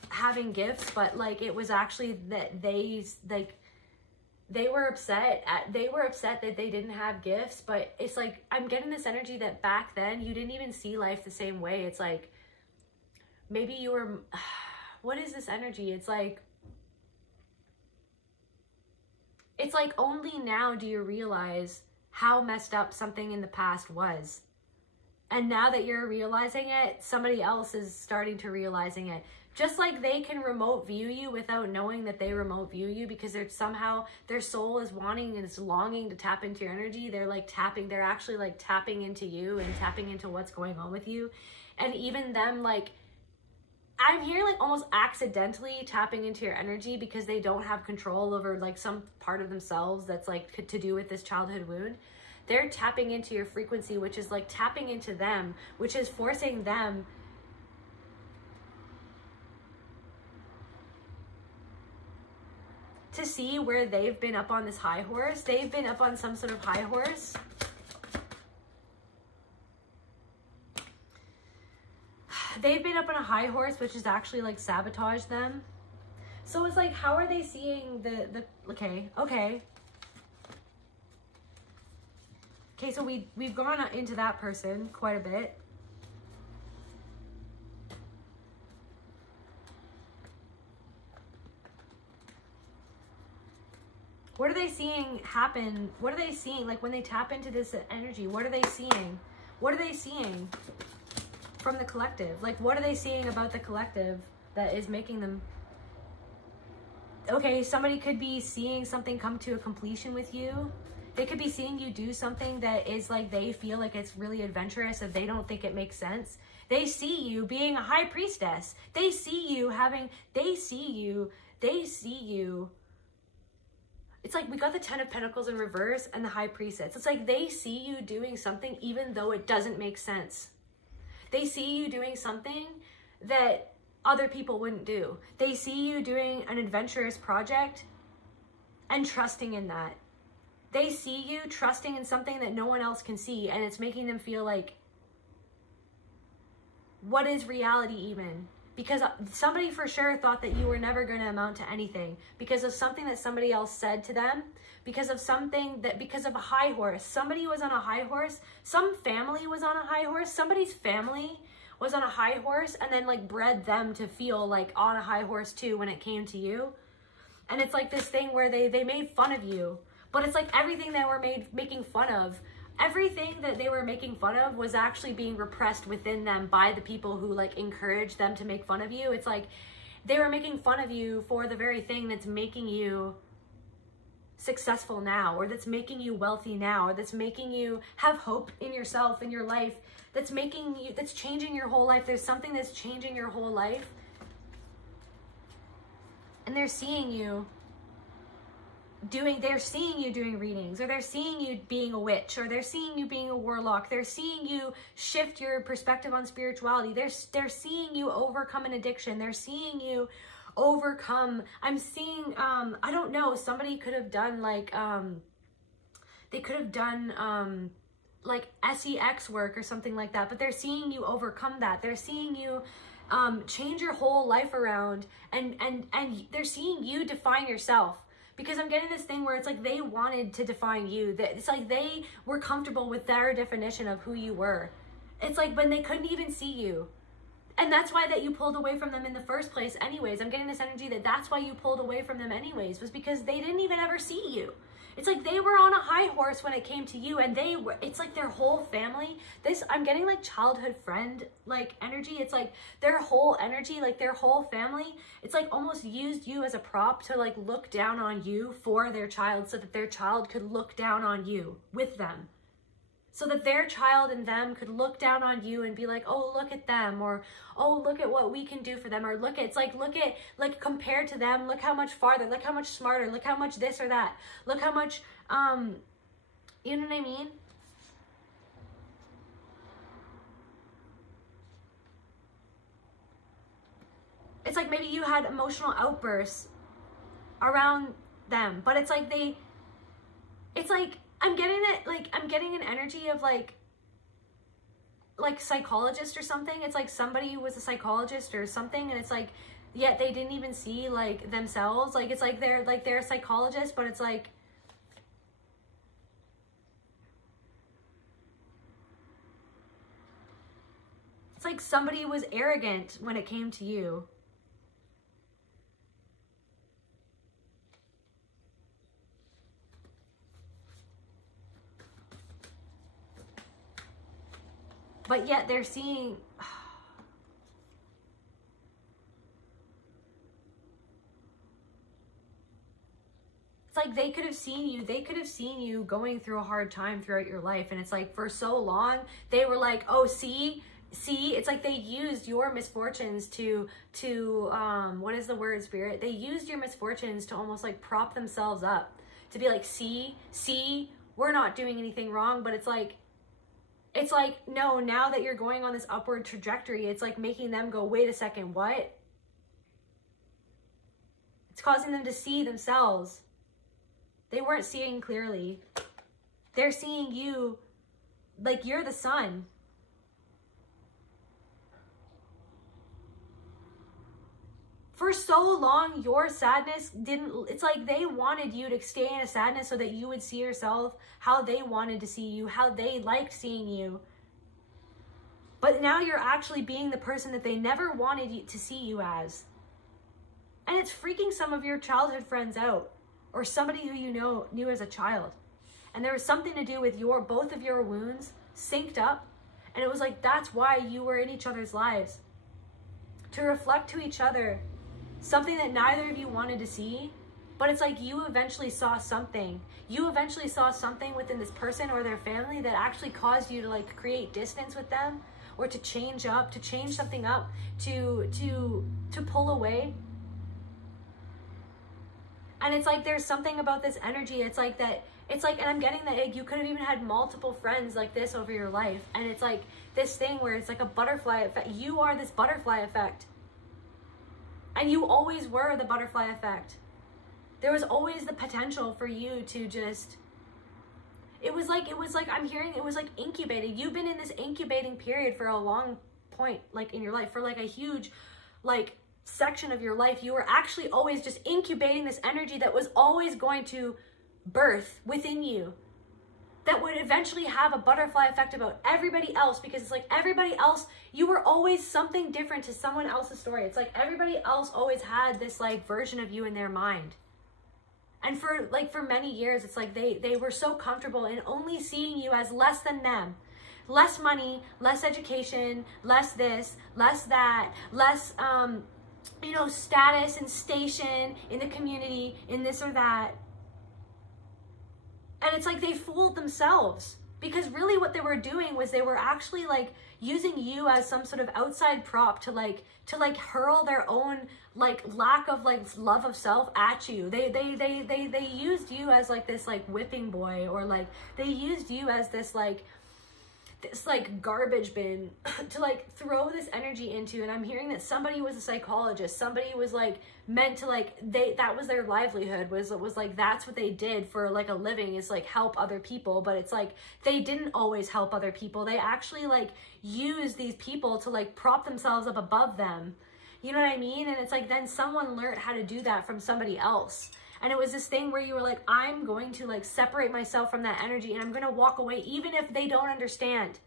having gifts, but like it was actually that they were upset that they didn't have gifts. But it's like, I'm getting this energy that back then you didn't even see life the same way. It's like, maybe you were, what is this energy? It's like only now do you realize how messed up something in the past was. And now that you're realizing it, somebody else is starting to realizing it. Just like they can remote view you without knowing that they remote view you, because they're somehow, their soul is wanting and is longing to tap into your energy. They're actually like tapping into you and tapping into what's going on with you. And even them, like, I'm hearing like almost accidentally tapping into your energy, because they don't have control over like some part of themselves that's like to do with this childhood wound. They're tapping into your frequency, which is like tapping into them, which is forcing them to see where they've been up on this high horse. They've been up on some sort of high horse. They've been up on a high horse, which is actually like sabotage them. So it's like, how are they seeing okay. Okay, so we've gone into that person quite a bit. What are they seeing happen? What are they seeing? Like when they tap into this energy, what are they seeing? What are they seeing from the collective? Like, what are they seeing about the collective that is making them... Okay, somebody could be seeing something come to a completion with you. They could be seeing you do something that is like, they feel like it's really adventurous and they don't think it makes sense. They see you being a high priestess. They see you It's like we got the 10 of Pentacles in reverse and the High Priestess. It's like they see you doing something even though it doesn't make sense. They see you doing something that other people wouldn't do. They see you doing an adventurous project and trusting in that. They see you trusting in something that no one else can see, and it's making them feel like, what is reality even? because somebody for sure thought that you were never going to amount to anything because of something that somebody else said to them, because of a high horse. Somebody was on a high horse. Some family was on a high horse. Somebody's family was on a high horse and then like bred them to feel like on a high horse too when it came to you. And it's like this thing where they made fun of you, but it's like everything they were making fun of, everything that they were making fun of was actually being repressed within them by the people who like encouraged them to make fun of you. It's like they were making fun of you for the very thing that's making you successful now, or that's making you wealthy now, or that's making you have hope in yourself, in your life, that's changing your whole life. There's something that's changing your whole life. And they're seeing you doing readings, or they're seeing you being a witch, or they're seeing you being a warlock. They're seeing you shift your perspective on spirituality. They're seeing you overcome an addiction. They're seeing you overcome. I'm seeing, I don't know, somebody could have done like, they could have done, like sex work or something like that, but they're seeing you overcome that. They're seeing you change your whole life around, and they're seeing you define yourself. Because I'm getting this thing where it's like they wanted to define you. It's like they were comfortable with their definition of who you were. It's like when they couldn't even see you. And that's why that you pulled away from them in the first place anyways. I'm getting this energy that that's why you pulled away from them anyways, was because they didn't even ever see you. It's like they were on a high horse when it came to you, and it's like their whole family. I'm getting like childhood friend like energy. It's like their whole energy, like their whole family, it's like almost used you as a prop to like look down on you for their child, so that their child could look down on you with them. So that their child and them could look down on you and be like, oh, look at them, or oh, look at what we can do for them, or look at, compared to them, look how much farther, look how much smarter, look how much this or that, look how much, you know what I mean? It's like maybe you had emotional outbursts around them, but it's like I'm getting it, like, I'm getting an energy of like psychologist or something. It's like somebody who was a psychologist or something, and it's like, yet they didn't even see like themselves. Like, it's like they're a psychologist, but it's like, somebody was arrogant when it came to you. But yet they're seeing, it's like they could have seen you going through a hard time throughout your life. And it's like for so long, they were like, oh, see, it's like they used your misfortunes to what is the word, spirit? They used your misfortunes to almost like prop themselves up, to be like, see, we're not doing anything wrong. But it's like, no, now that you're going on this upward trajectory, it's like making them go, wait a second, what? It's causing them to see themselves. They weren't seeing clearly. They're seeing you like you're the sun. For so long, your sadness it's like they wanted you to stay in a sadness so that you would see yourself how they wanted to see you, how they liked seeing you. But now you're actually being the person that they never wanted you to see you as. And it's freaking some of your childhood friends out, or somebody who you knew as a child. And there was something to do with both of your wounds synced up. And it was like, that's why you were in each other's lives. To reflect to each other something that neither of you wanted to see, but it's like you eventually saw something. You eventually saw something within this person or their family that actually caused you to like create distance with them, or to change something up, to pull away. And it's like there's something about this energy. It's like, and I'm getting that you could have even had multiple friends like this over your life. And it's like this thing where it's like a butterfly effect. You are this butterfly effect. And you always were the butterfly effect. There was always the potential for you to just, it was like, I'm hearing, it was like incubating. You've been in this incubating period for a long point, like in your life, for like a huge like section of your life, you were actually always just incubating this energy that was always going to birth within you, that would eventually have a butterfly effect about everybody else, because it's like everybody else, you were always something different to someone else's story. It's like everybody else always had this like version of you in their mind. And for many years, it's like they were so comfortable in only seeing you as less than them. Less money, less education, less this, less that, less, you know, status and station in the community, in this or that. And it's like they fooled themselves, because really what they were doing was they were actually like using you as some sort of outside prop to hurl their own like lack of like love of self at you. They used you as like this like whipping boy, or like they used you as this like garbage bin to like throw this energy into. And I'm hearing that somebody was a psychologist, somebody was like meant to like, that was their livelihood, was like that's what they did for like a living, is like help other people. But it's like they didn't always help other people. They actually like used these people to like prop themselves up above them. You know what I mean? And it's like then someone learned how to do that from somebody else. And it was this thing where you were like, I'm going to like separate myself from that energy, and I'm going to walk away even if they don't understand.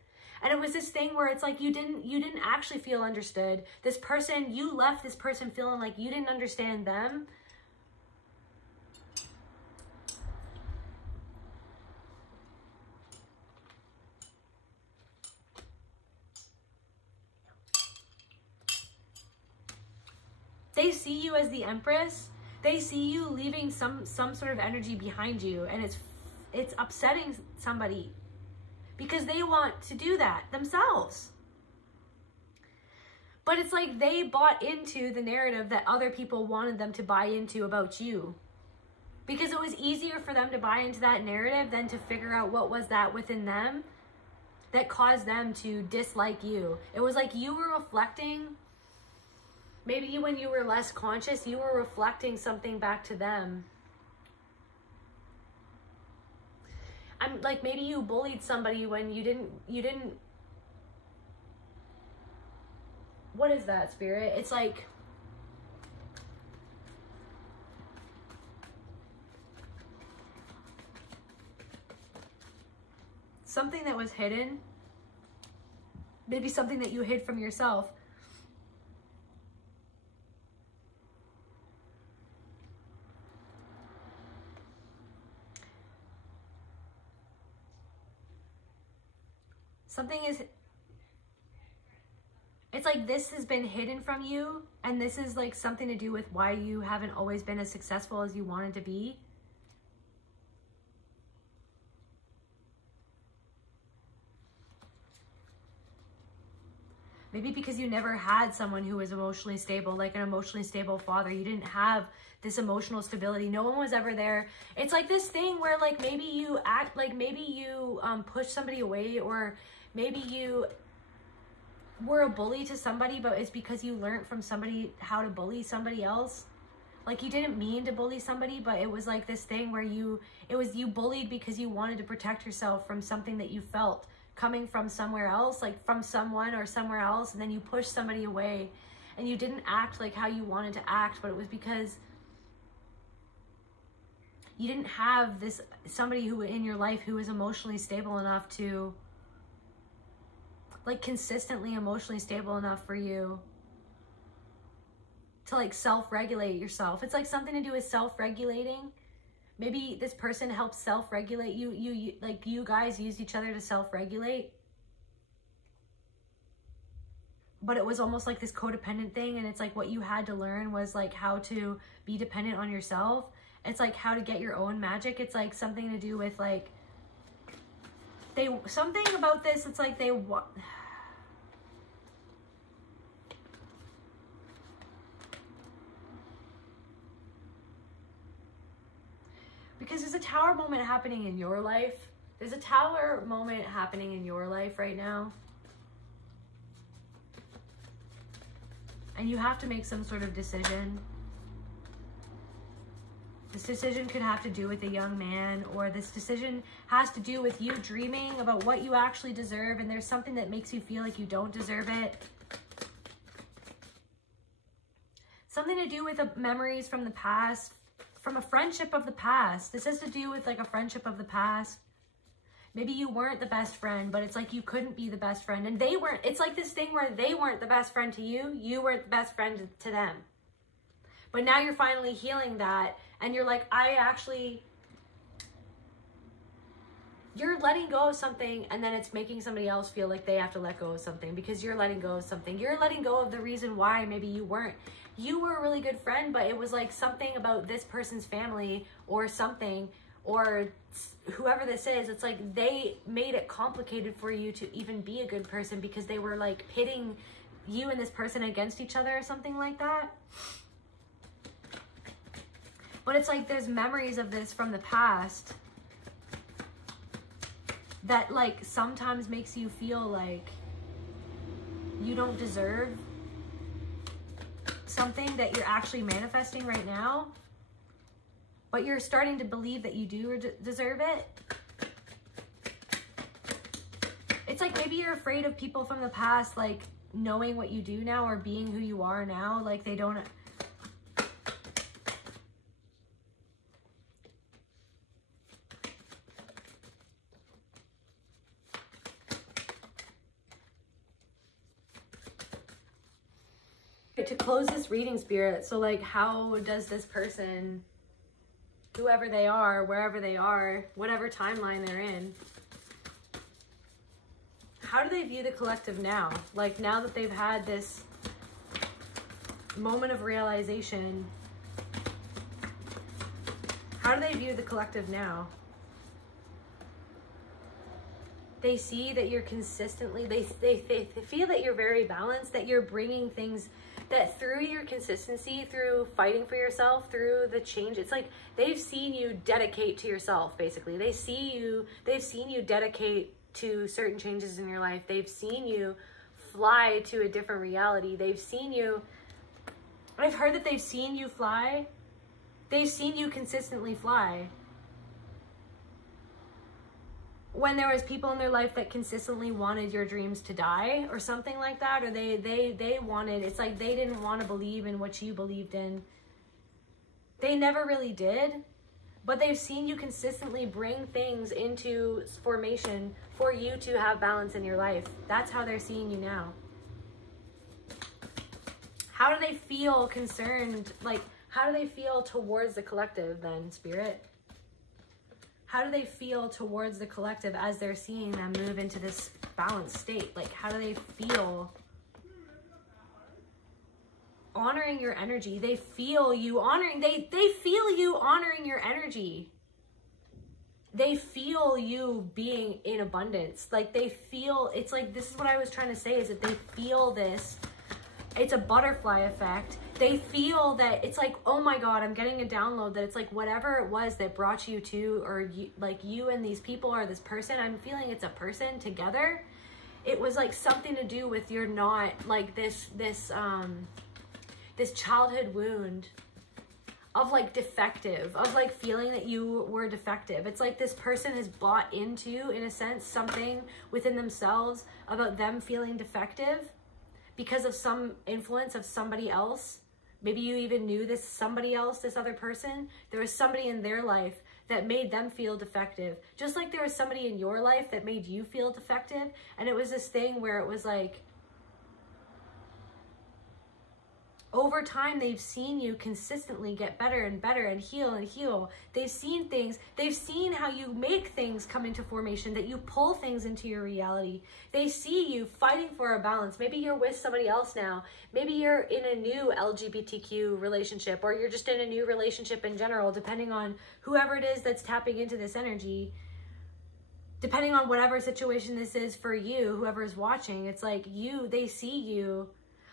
And it was this thing where it's like you didn't actually feel understood. This person, you left this person feeling like you didn't understand them. They see you as the Empress. They see you leaving some sort of energy behind you, and it's upsetting somebody, because they want to do that themselves. But it's like they bought into the narrative that other people wanted them to buy into about you, because it was easier for them to buy into that narrative than to figure out what was that within them that caused them to dislike you. It was like you were reflecting, maybe when you were less conscious, you were reflecting something back to them. I'm like, maybe you bullied somebody when you didn't, what is that, Spirit? It's like, something that was hidden, maybe something that you hid from yourself. Something is, it's like this has been hidden from you, and this is like something to do with why you haven't always been as successful as you wanted to be. Maybe because you never had someone who was emotionally stable, like an emotionally stable father. You didn't have this emotional stability. No one was ever there. It's like this thing where like maybe you act like, maybe you push somebody away, or maybe you were a bully to somebody, but it's because you learned from somebody how to bully somebody else. Like you didn't mean to bully somebody, but it was like this thing where you bullied because you wanted to protect yourself from something that you felt coming from somewhere else, like from someone or somewhere else, and then you pushed somebody away, and you didn't act like how you wanted to act, but it was because you didn't have this somebody who in your life who was emotionally stable enough to, like consistently emotionally stable enough for you to like self-regulate yourself. It's like something to do with self-regulating. Maybe this person helps self-regulate you. Like you guys used each other to self-regulate. But it was almost like this codependent thing. And it's like what you had to learn was like how to be dependent on yourself. It's like how to get your own magic. It's like something to do with like, something about this. It's like because there's a tower moment happening in your life. There's a tower moment happening in your life right now. And you have to make some sort of decision. This decision could have to do with a young man, or this decision has to do with you dreaming about what you actually deserve, and there's something that makes you feel like you don't deserve it. something to do with memories from the past, from a friendship of the past. This has to do with like a friendship of the past. Maybe you weren't the best friend, but it's like you couldn't be the best friend. And they weren't, it's like this thing where they weren't the best friend to you. You weren't the best friend to them. But now you're finally healing that. And you're like, you're letting go of something, and then it's making somebody else feel like they have to let go of something because you're letting go of something. You're letting go of the reason why maybe you weren't. You were a really good friend, but it was like something about this person's family or something, or whoever this is. It's like they made it complicated for you to even be a good person because they were like pitting you and this person against each other or something like that. But it's like there's memories of this from the past that like sometimes makes you feel like you don't deserve something that you're actually manifesting right now, but you're starting to believe that you do deserve it. It's like maybe you're afraid of people from the past like knowing what you do now or being who you are now. Like they don't. To close this reading, Spirit, so like how does this person, whoever they are, wherever they are, whatever timeline they're in, how do they view the collective now? Like now that they've had this moment of realization, how do they view the collective now? They see that you're consistently, they feel that you're very balanced, that you're bringing things, that through your consistency, through fighting for yourself, through the change, it's like they've seen you dedicate to yourself, basically. They've seen you dedicate to certain changes in your life. They've seen you fly to a different reality. They've seen you, I've heard that they've seen you fly. They've seen you consistently fly. When there was people in their life that consistently wanted your dreams to die or something like that, or they wanted, it's like they didn't want to believe in what you believed in. They never really did, but they've seen you consistently bring things into formation for you to have balance in your life. That's how they're seeing you now. How do they feel concerned? Like, how do they feel towards the collective then, Spirit? How do they feel towards the collective as they're seeing them move into this balanced state? Like, how do they feel honoring your energy? They feel you honoring, they feel you honoring your energy. They feel you being in abundance. Like they feel, it's like, this is what I was trying to say, is that they feel this. It's a butterfly effect. They feel that it's like, oh my God, I'm getting a download that it's like whatever it was that brought you to, or you, like you and these people or this person, I'm feeling it's a person together. It was like something to do with you're not like this childhood wound of like defective, of like feeling that you were defective. It's like this person has bought into, in a sense, something within themselves about them feeling defective because of some influence of somebody else. Maybe you even knew this somebody else, this other person. There was somebody in their life that made them feel defective. Just like there was somebody in your life that made you feel defective. And it was this thing where it was like, over time, they've seen you consistently get better and better and heal and heal. They've seen things. They've seen how you make things come into formation, that you pull things into your reality. They see you fighting for a balance. Maybe you're with somebody else now. Maybe you're in a new LGBTQ relationship, or you're just in a new relationship in general, depending on whoever it is that's tapping into this energy. Depending on whatever situation this is for you, whoever is watching, it's like they see you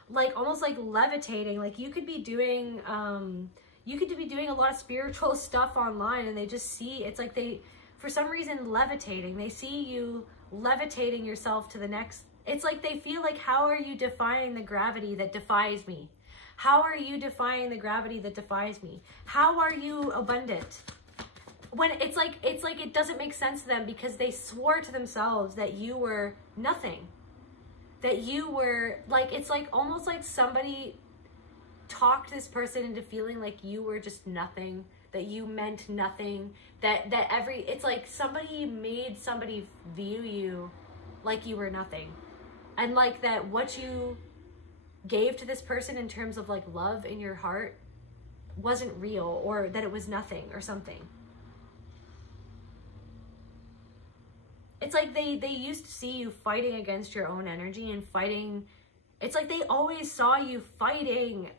like almost like levitating. Like you could be doing a lot of spiritual stuff online, and they just see, it's like they, for some reason, levitating. They see you levitating yourself to the next. It's like they feel like, how are you defying the gravity that defies me? How are you defying the gravity that defies me? How are you abundant? When it's like it doesn't make sense to them, because they swore to themselves that you were nothing. That you were like, it's like almost like somebody talked this person into feeling like you were just nothing, that you meant nothing, it's like somebody made somebody view you like you were nothing. And like that what you gave to this person in terms of like love in your heart wasn't real, or that it was nothing or something. It's like they used to see you fighting against your own energy and fighting. It's like they always saw you fighting.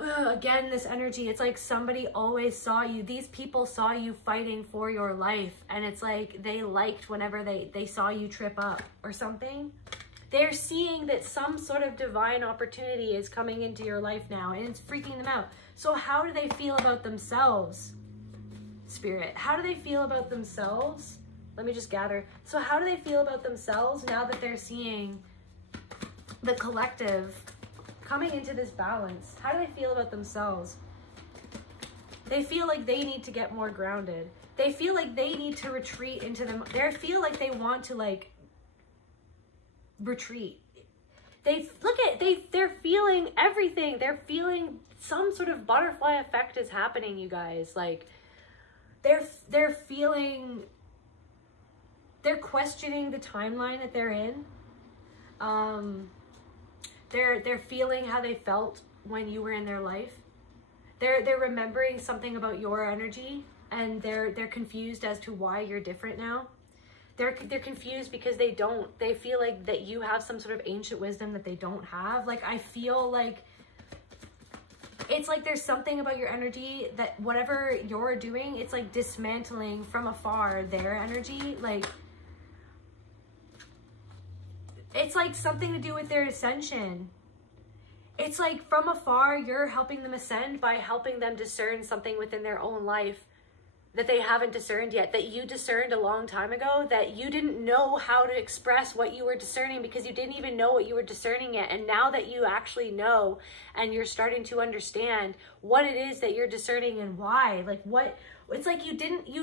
Again, this energy, it's like somebody always saw you. These people saw you fighting for your life. And it's like they liked whenever they saw you trip up or something. They're seeing that some sort of divine opportunity is coming into your life now, and it's freaking them out. So how do they feel about themselves, Spirit? How do they feel about themselves? Let me just gather. So how do they feel about themselves now that they're seeing the collective coming into this balance? How do they feel about themselves? They feel like they need to get more grounded. They feel like they need to retreat into them. They feel like they want to like retreat. They're feeling everything. They're feeling some sort of butterfly effect is happening, you guys. Like they're feeling, they're questioning the timeline that they're in. They're feeling how they felt when you were in their life. They're remembering something about your energy, and they're confused as to why you're different now. They're confused because they feel like that you have some sort of ancient wisdom that they don't have. Like, I feel like it's like there's something about your energy that whatever you're doing, it's like dismantling from afar their energy. Like, it's like something to do with their ascension. It's like from afar, you're helping them ascend by helping them discern something within their own life that they haven't discerned yet, that you discerned a long time ago, that you didn't know how to express what you were discerning because you didn't even know what you were discerning yet. And now that you actually know and you're starting to understand what it is that you're discerning and why, like what, it's like you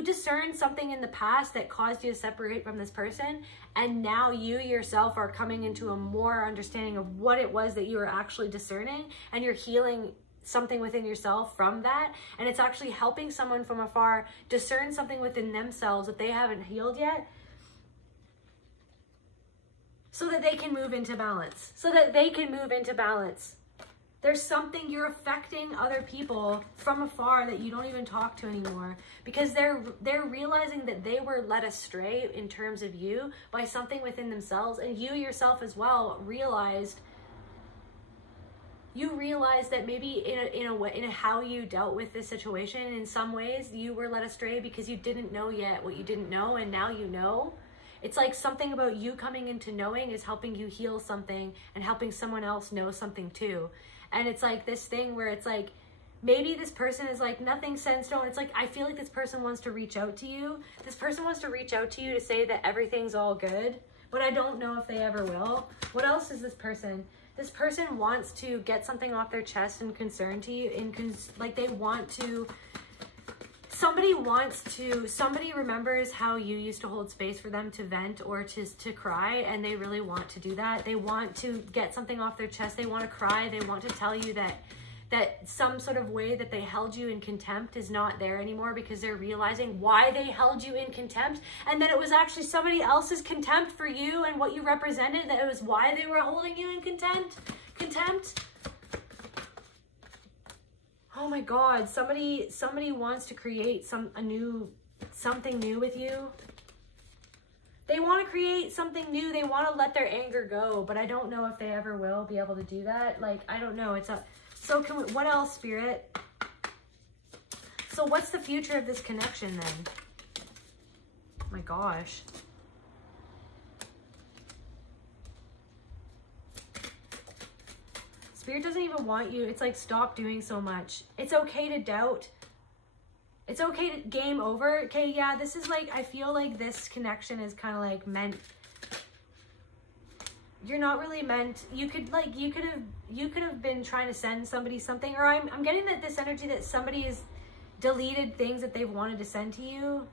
discerned something in the past that caused you to separate from this person. And now you yourself are coming into a more understanding of what it was that you were actually discerning, and you're healing something within yourself from that. And it's actually helping someone from afar discern something within themselves that they haven't healed yet, so that they can move into balance, There's something, you're affecting other people from afar that you don't even talk to anymore, because they're realizing that they were led astray in terms of you by something within themselves. And you yourself as well realized that maybe in how you dealt with this situation, in some ways you were led astray because you didn't know yet what you didn't know, and now you know. It's like something about you coming into knowing is helping you heal something and helping someone else know something too. And it's like this thing where it's like, maybe this person is like, nothing set in stone. It's like, I feel like this person wants to reach out to you. This person wants to reach out to you to say that everything's all good, but I don't know if they ever will. What else is this person? This person wants to get something off their chest and concern to you, like they want to, somebody remembers how you used to hold space for them to vent or to cry, and they really want to do that. They want to get something off their chest. They want to cry. They want to tell you that some sort of way that they held you in contempt is not there anymore, because they're realizing why they held you in contempt, and that it was actually somebody else's contempt for you and what you represented, that it was why they were holding you in contempt. Oh my God, somebody wants to create something new with you. They want to create something new. They want to let their anger go, but I don't know if they ever will be able to do that. Like, I don't know. So what else, Spirit? So what's the future of this connection then? Oh my gosh. Spirit doesn't even want you. It's like, stop doing so much. It's okay to doubt. It's okay to game over. Okay, yeah, this is like, I feel like this connection is kind of like meant. You're not really meant. You could have been trying to send somebody something, or I'm getting that this energy that somebody has deleted things that they've wanted to send to you.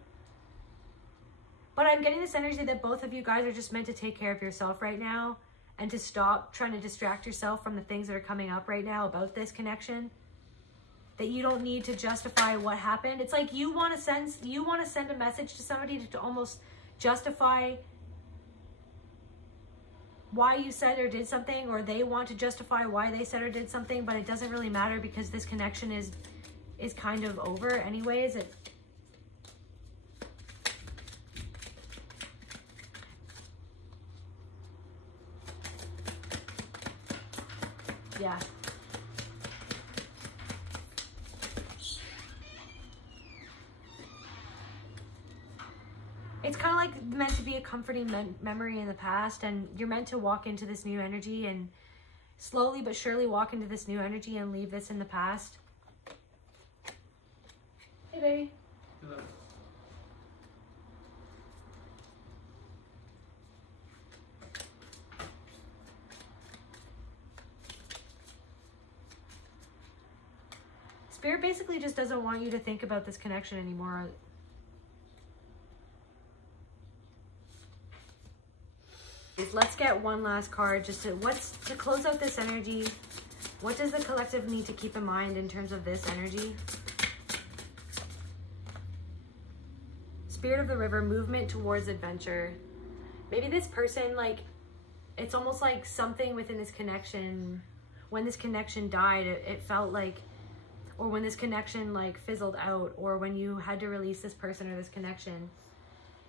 But I'm getting this energy that both of you guys are just meant to take care of yourself right now and to stop trying to distract yourself from the things that are coming up right now about this connection. That you don't need to justify what happened. It's like you want to send a message to somebody to almost justify why you said or did something, or they want to justify why they said or did something, but it doesn't really matter because this connection is kind of over anyways. Yeah. It's kind of like meant to be a comforting memory in the past, and you're meant to walk into this new energy and slowly but surely walk into this new energy and leave this in the past. Hey, baby. Hello. Spirit basically just doesn't want you to think about this connection anymore. Let's get one last card just to close out this energy. What does the collective need to keep in mind in terms of this energy? Spirit of the river, movement towards adventure. Maybe this person, like, it's almost like something within this connection, when this connection died, it felt like, or when this connection like fizzled out, or when you had to release this person or this connection,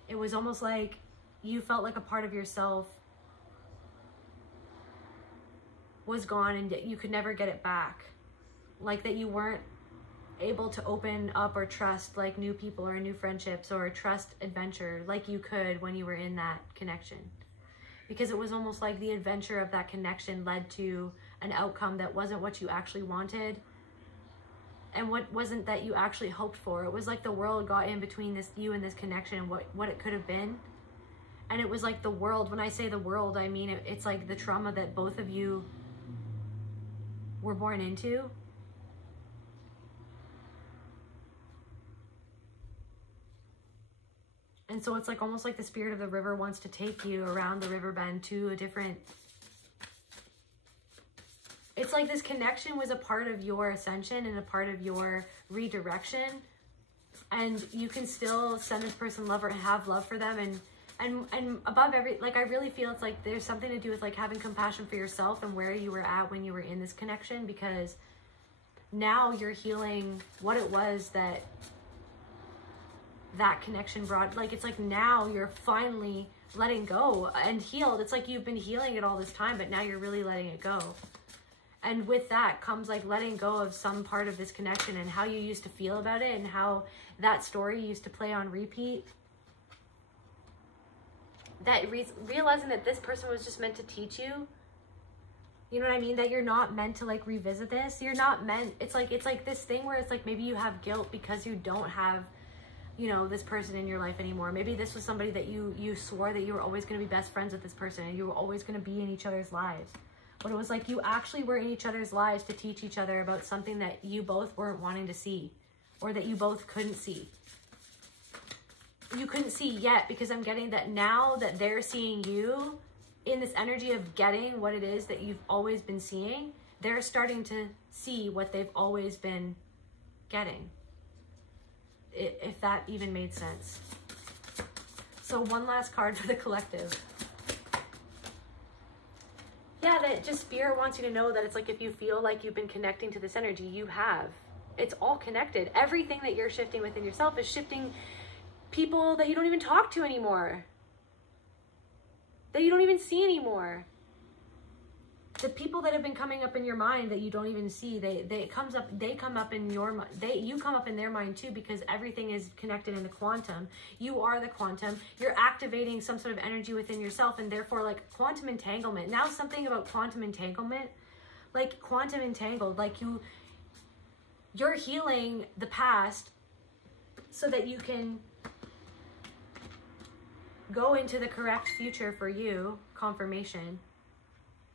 it was almost like you felt like a part of yourself was gone and you could never get it back. Like that you weren't able to open up or trust like new people or new friendships or trust adventure like you could when you were in that connection. Because it was almost like the adventure of that connection led to an outcome that wasn't what you actually wanted and what wasn't that you actually hoped for. It was like the world got in between you and this connection and what it could have been. And it was like the world, when I say the world, I mean it's like the trauma that both of you were born into. And so it's like almost like the spirit of the river wants to take you around the river bend to a different... It's like this connection was a part of your ascension and a part of your redirection. And you can still send this person love or have love for them. And above every, like, I really feel it's like there's something to do with like having compassion for yourself and where you were at when you were in this connection, because now you're healing what it was that connection brought. Like, it's like now you're finally letting go and healed. It's like you've been healing it all this time, but now you're really letting it go. And with that comes like letting go of some part of this connection and how you used to feel about it and how that story used to play on repeat. That realizing that this person was just meant to teach you. You know what I mean? That you're not meant to like revisit this. You're not meant, it's like this thing where it's like maybe you have guilt because you don't have, you know, this person in your life anymore. Maybe this was somebody that you swore that you were always going to be best friends with this person and you were always going to be in each other's lives. But it was like you actually were in each other's lives to teach each other about something that you both weren't wanting to see, or that you both couldn't see. You couldn't see yet, because I'm getting that now that they're seeing you in this energy of getting what it is that you've always been seeing, they're starting to see what they've always been getting. If that even made sense. So one last card for the collective. Yeah, that just spirit wants you to know that it's like if you feel like you've been connecting to this energy, you have. It's all connected. Everything that you're shifting within yourself is shifting people that you don't even talk to anymore, that you don't even see anymore. The people that have been coming up in your mind that you don't even see, they come up in your mind. You come up in their mind too, because everything is connected in the quantum. You are the quantum. You're activating some sort of energy within yourself, and therefore like quantum entanglement. Now something about quantum entanglement, like quantum entangled, like you're healing the past so that you can go into the correct future for you, confirmation.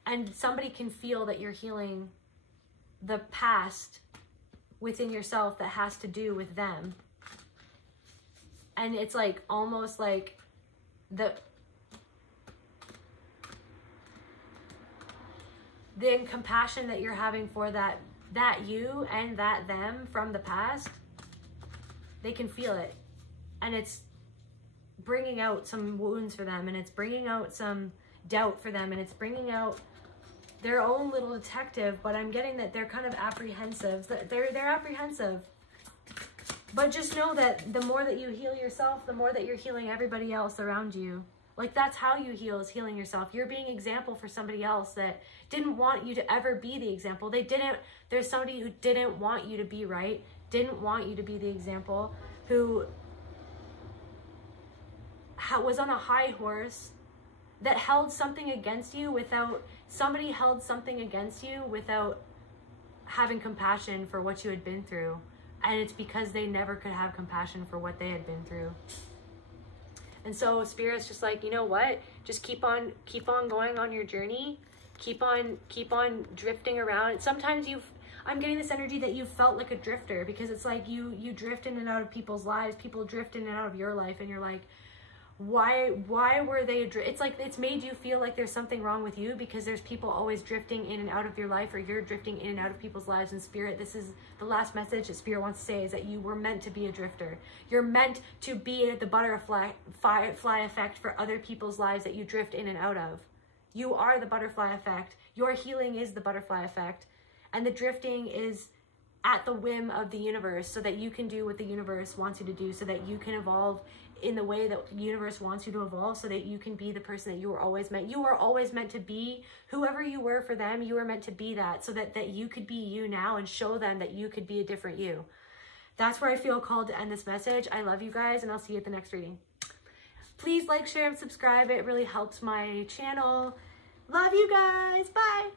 And somebody can feel that you're healing the past within yourself that has to do with them. And it's like almost like the compassion that you're having for that you and that them from the past, they can feel it. And it's bringing out some wounds for them, and it's bringing out some doubt for them, and it's bringing out their own little detective. But I'm getting that they're kind of apprehensive. They're apprehensive. But just know that the more that you heal yourself, the more that you're healing everybody else around you. Like, that's how you heal, is healing yourself. You're being an example for somebody else that didn't want you to ever be the example. There's somebody who didn't want you to be right, didn't want you to be the example, who was on a high horse, that held something against you without, somebody held something against you without having compassion for what you had been through. And it's because they never could have compassion for what they had been through. And so Spirit's just like, you know what? Just keep on going on your journey. Keep on drifting around. Sometimes I'm getting this energy that you felt like a drifter, because it's like you drift in and out of people's lives. People drift in and out of your life, and you're like, why were they it's like it's made you feel like there's something wrong with you, because there's people always drifting in and out of your life, or you're drifting in and out of people's lives. And Spirit, this is the last message that Spirit wants to say, is that you were meant to be a drifter. You're meant to be the butterfly effect for other people's lives that you drift in and out of. You are the butterfly effect. Your healing is the butterfly effect, and the drifting is at the whim of the universe, so that you can do what the universe wants you to do, so that you can evolve in the way that the universe wants you to evolve, so that you can be the person that you were always meant. You were always meant to be whoever you were for them. You were meant to be that, so that you could be you now and show them that you could be a different you. That's where I feel called to end this message. I love you guys, and I'll see you at the next reading. Please like, share, and subscribe. It really helps my channel. Love you guys. Bye.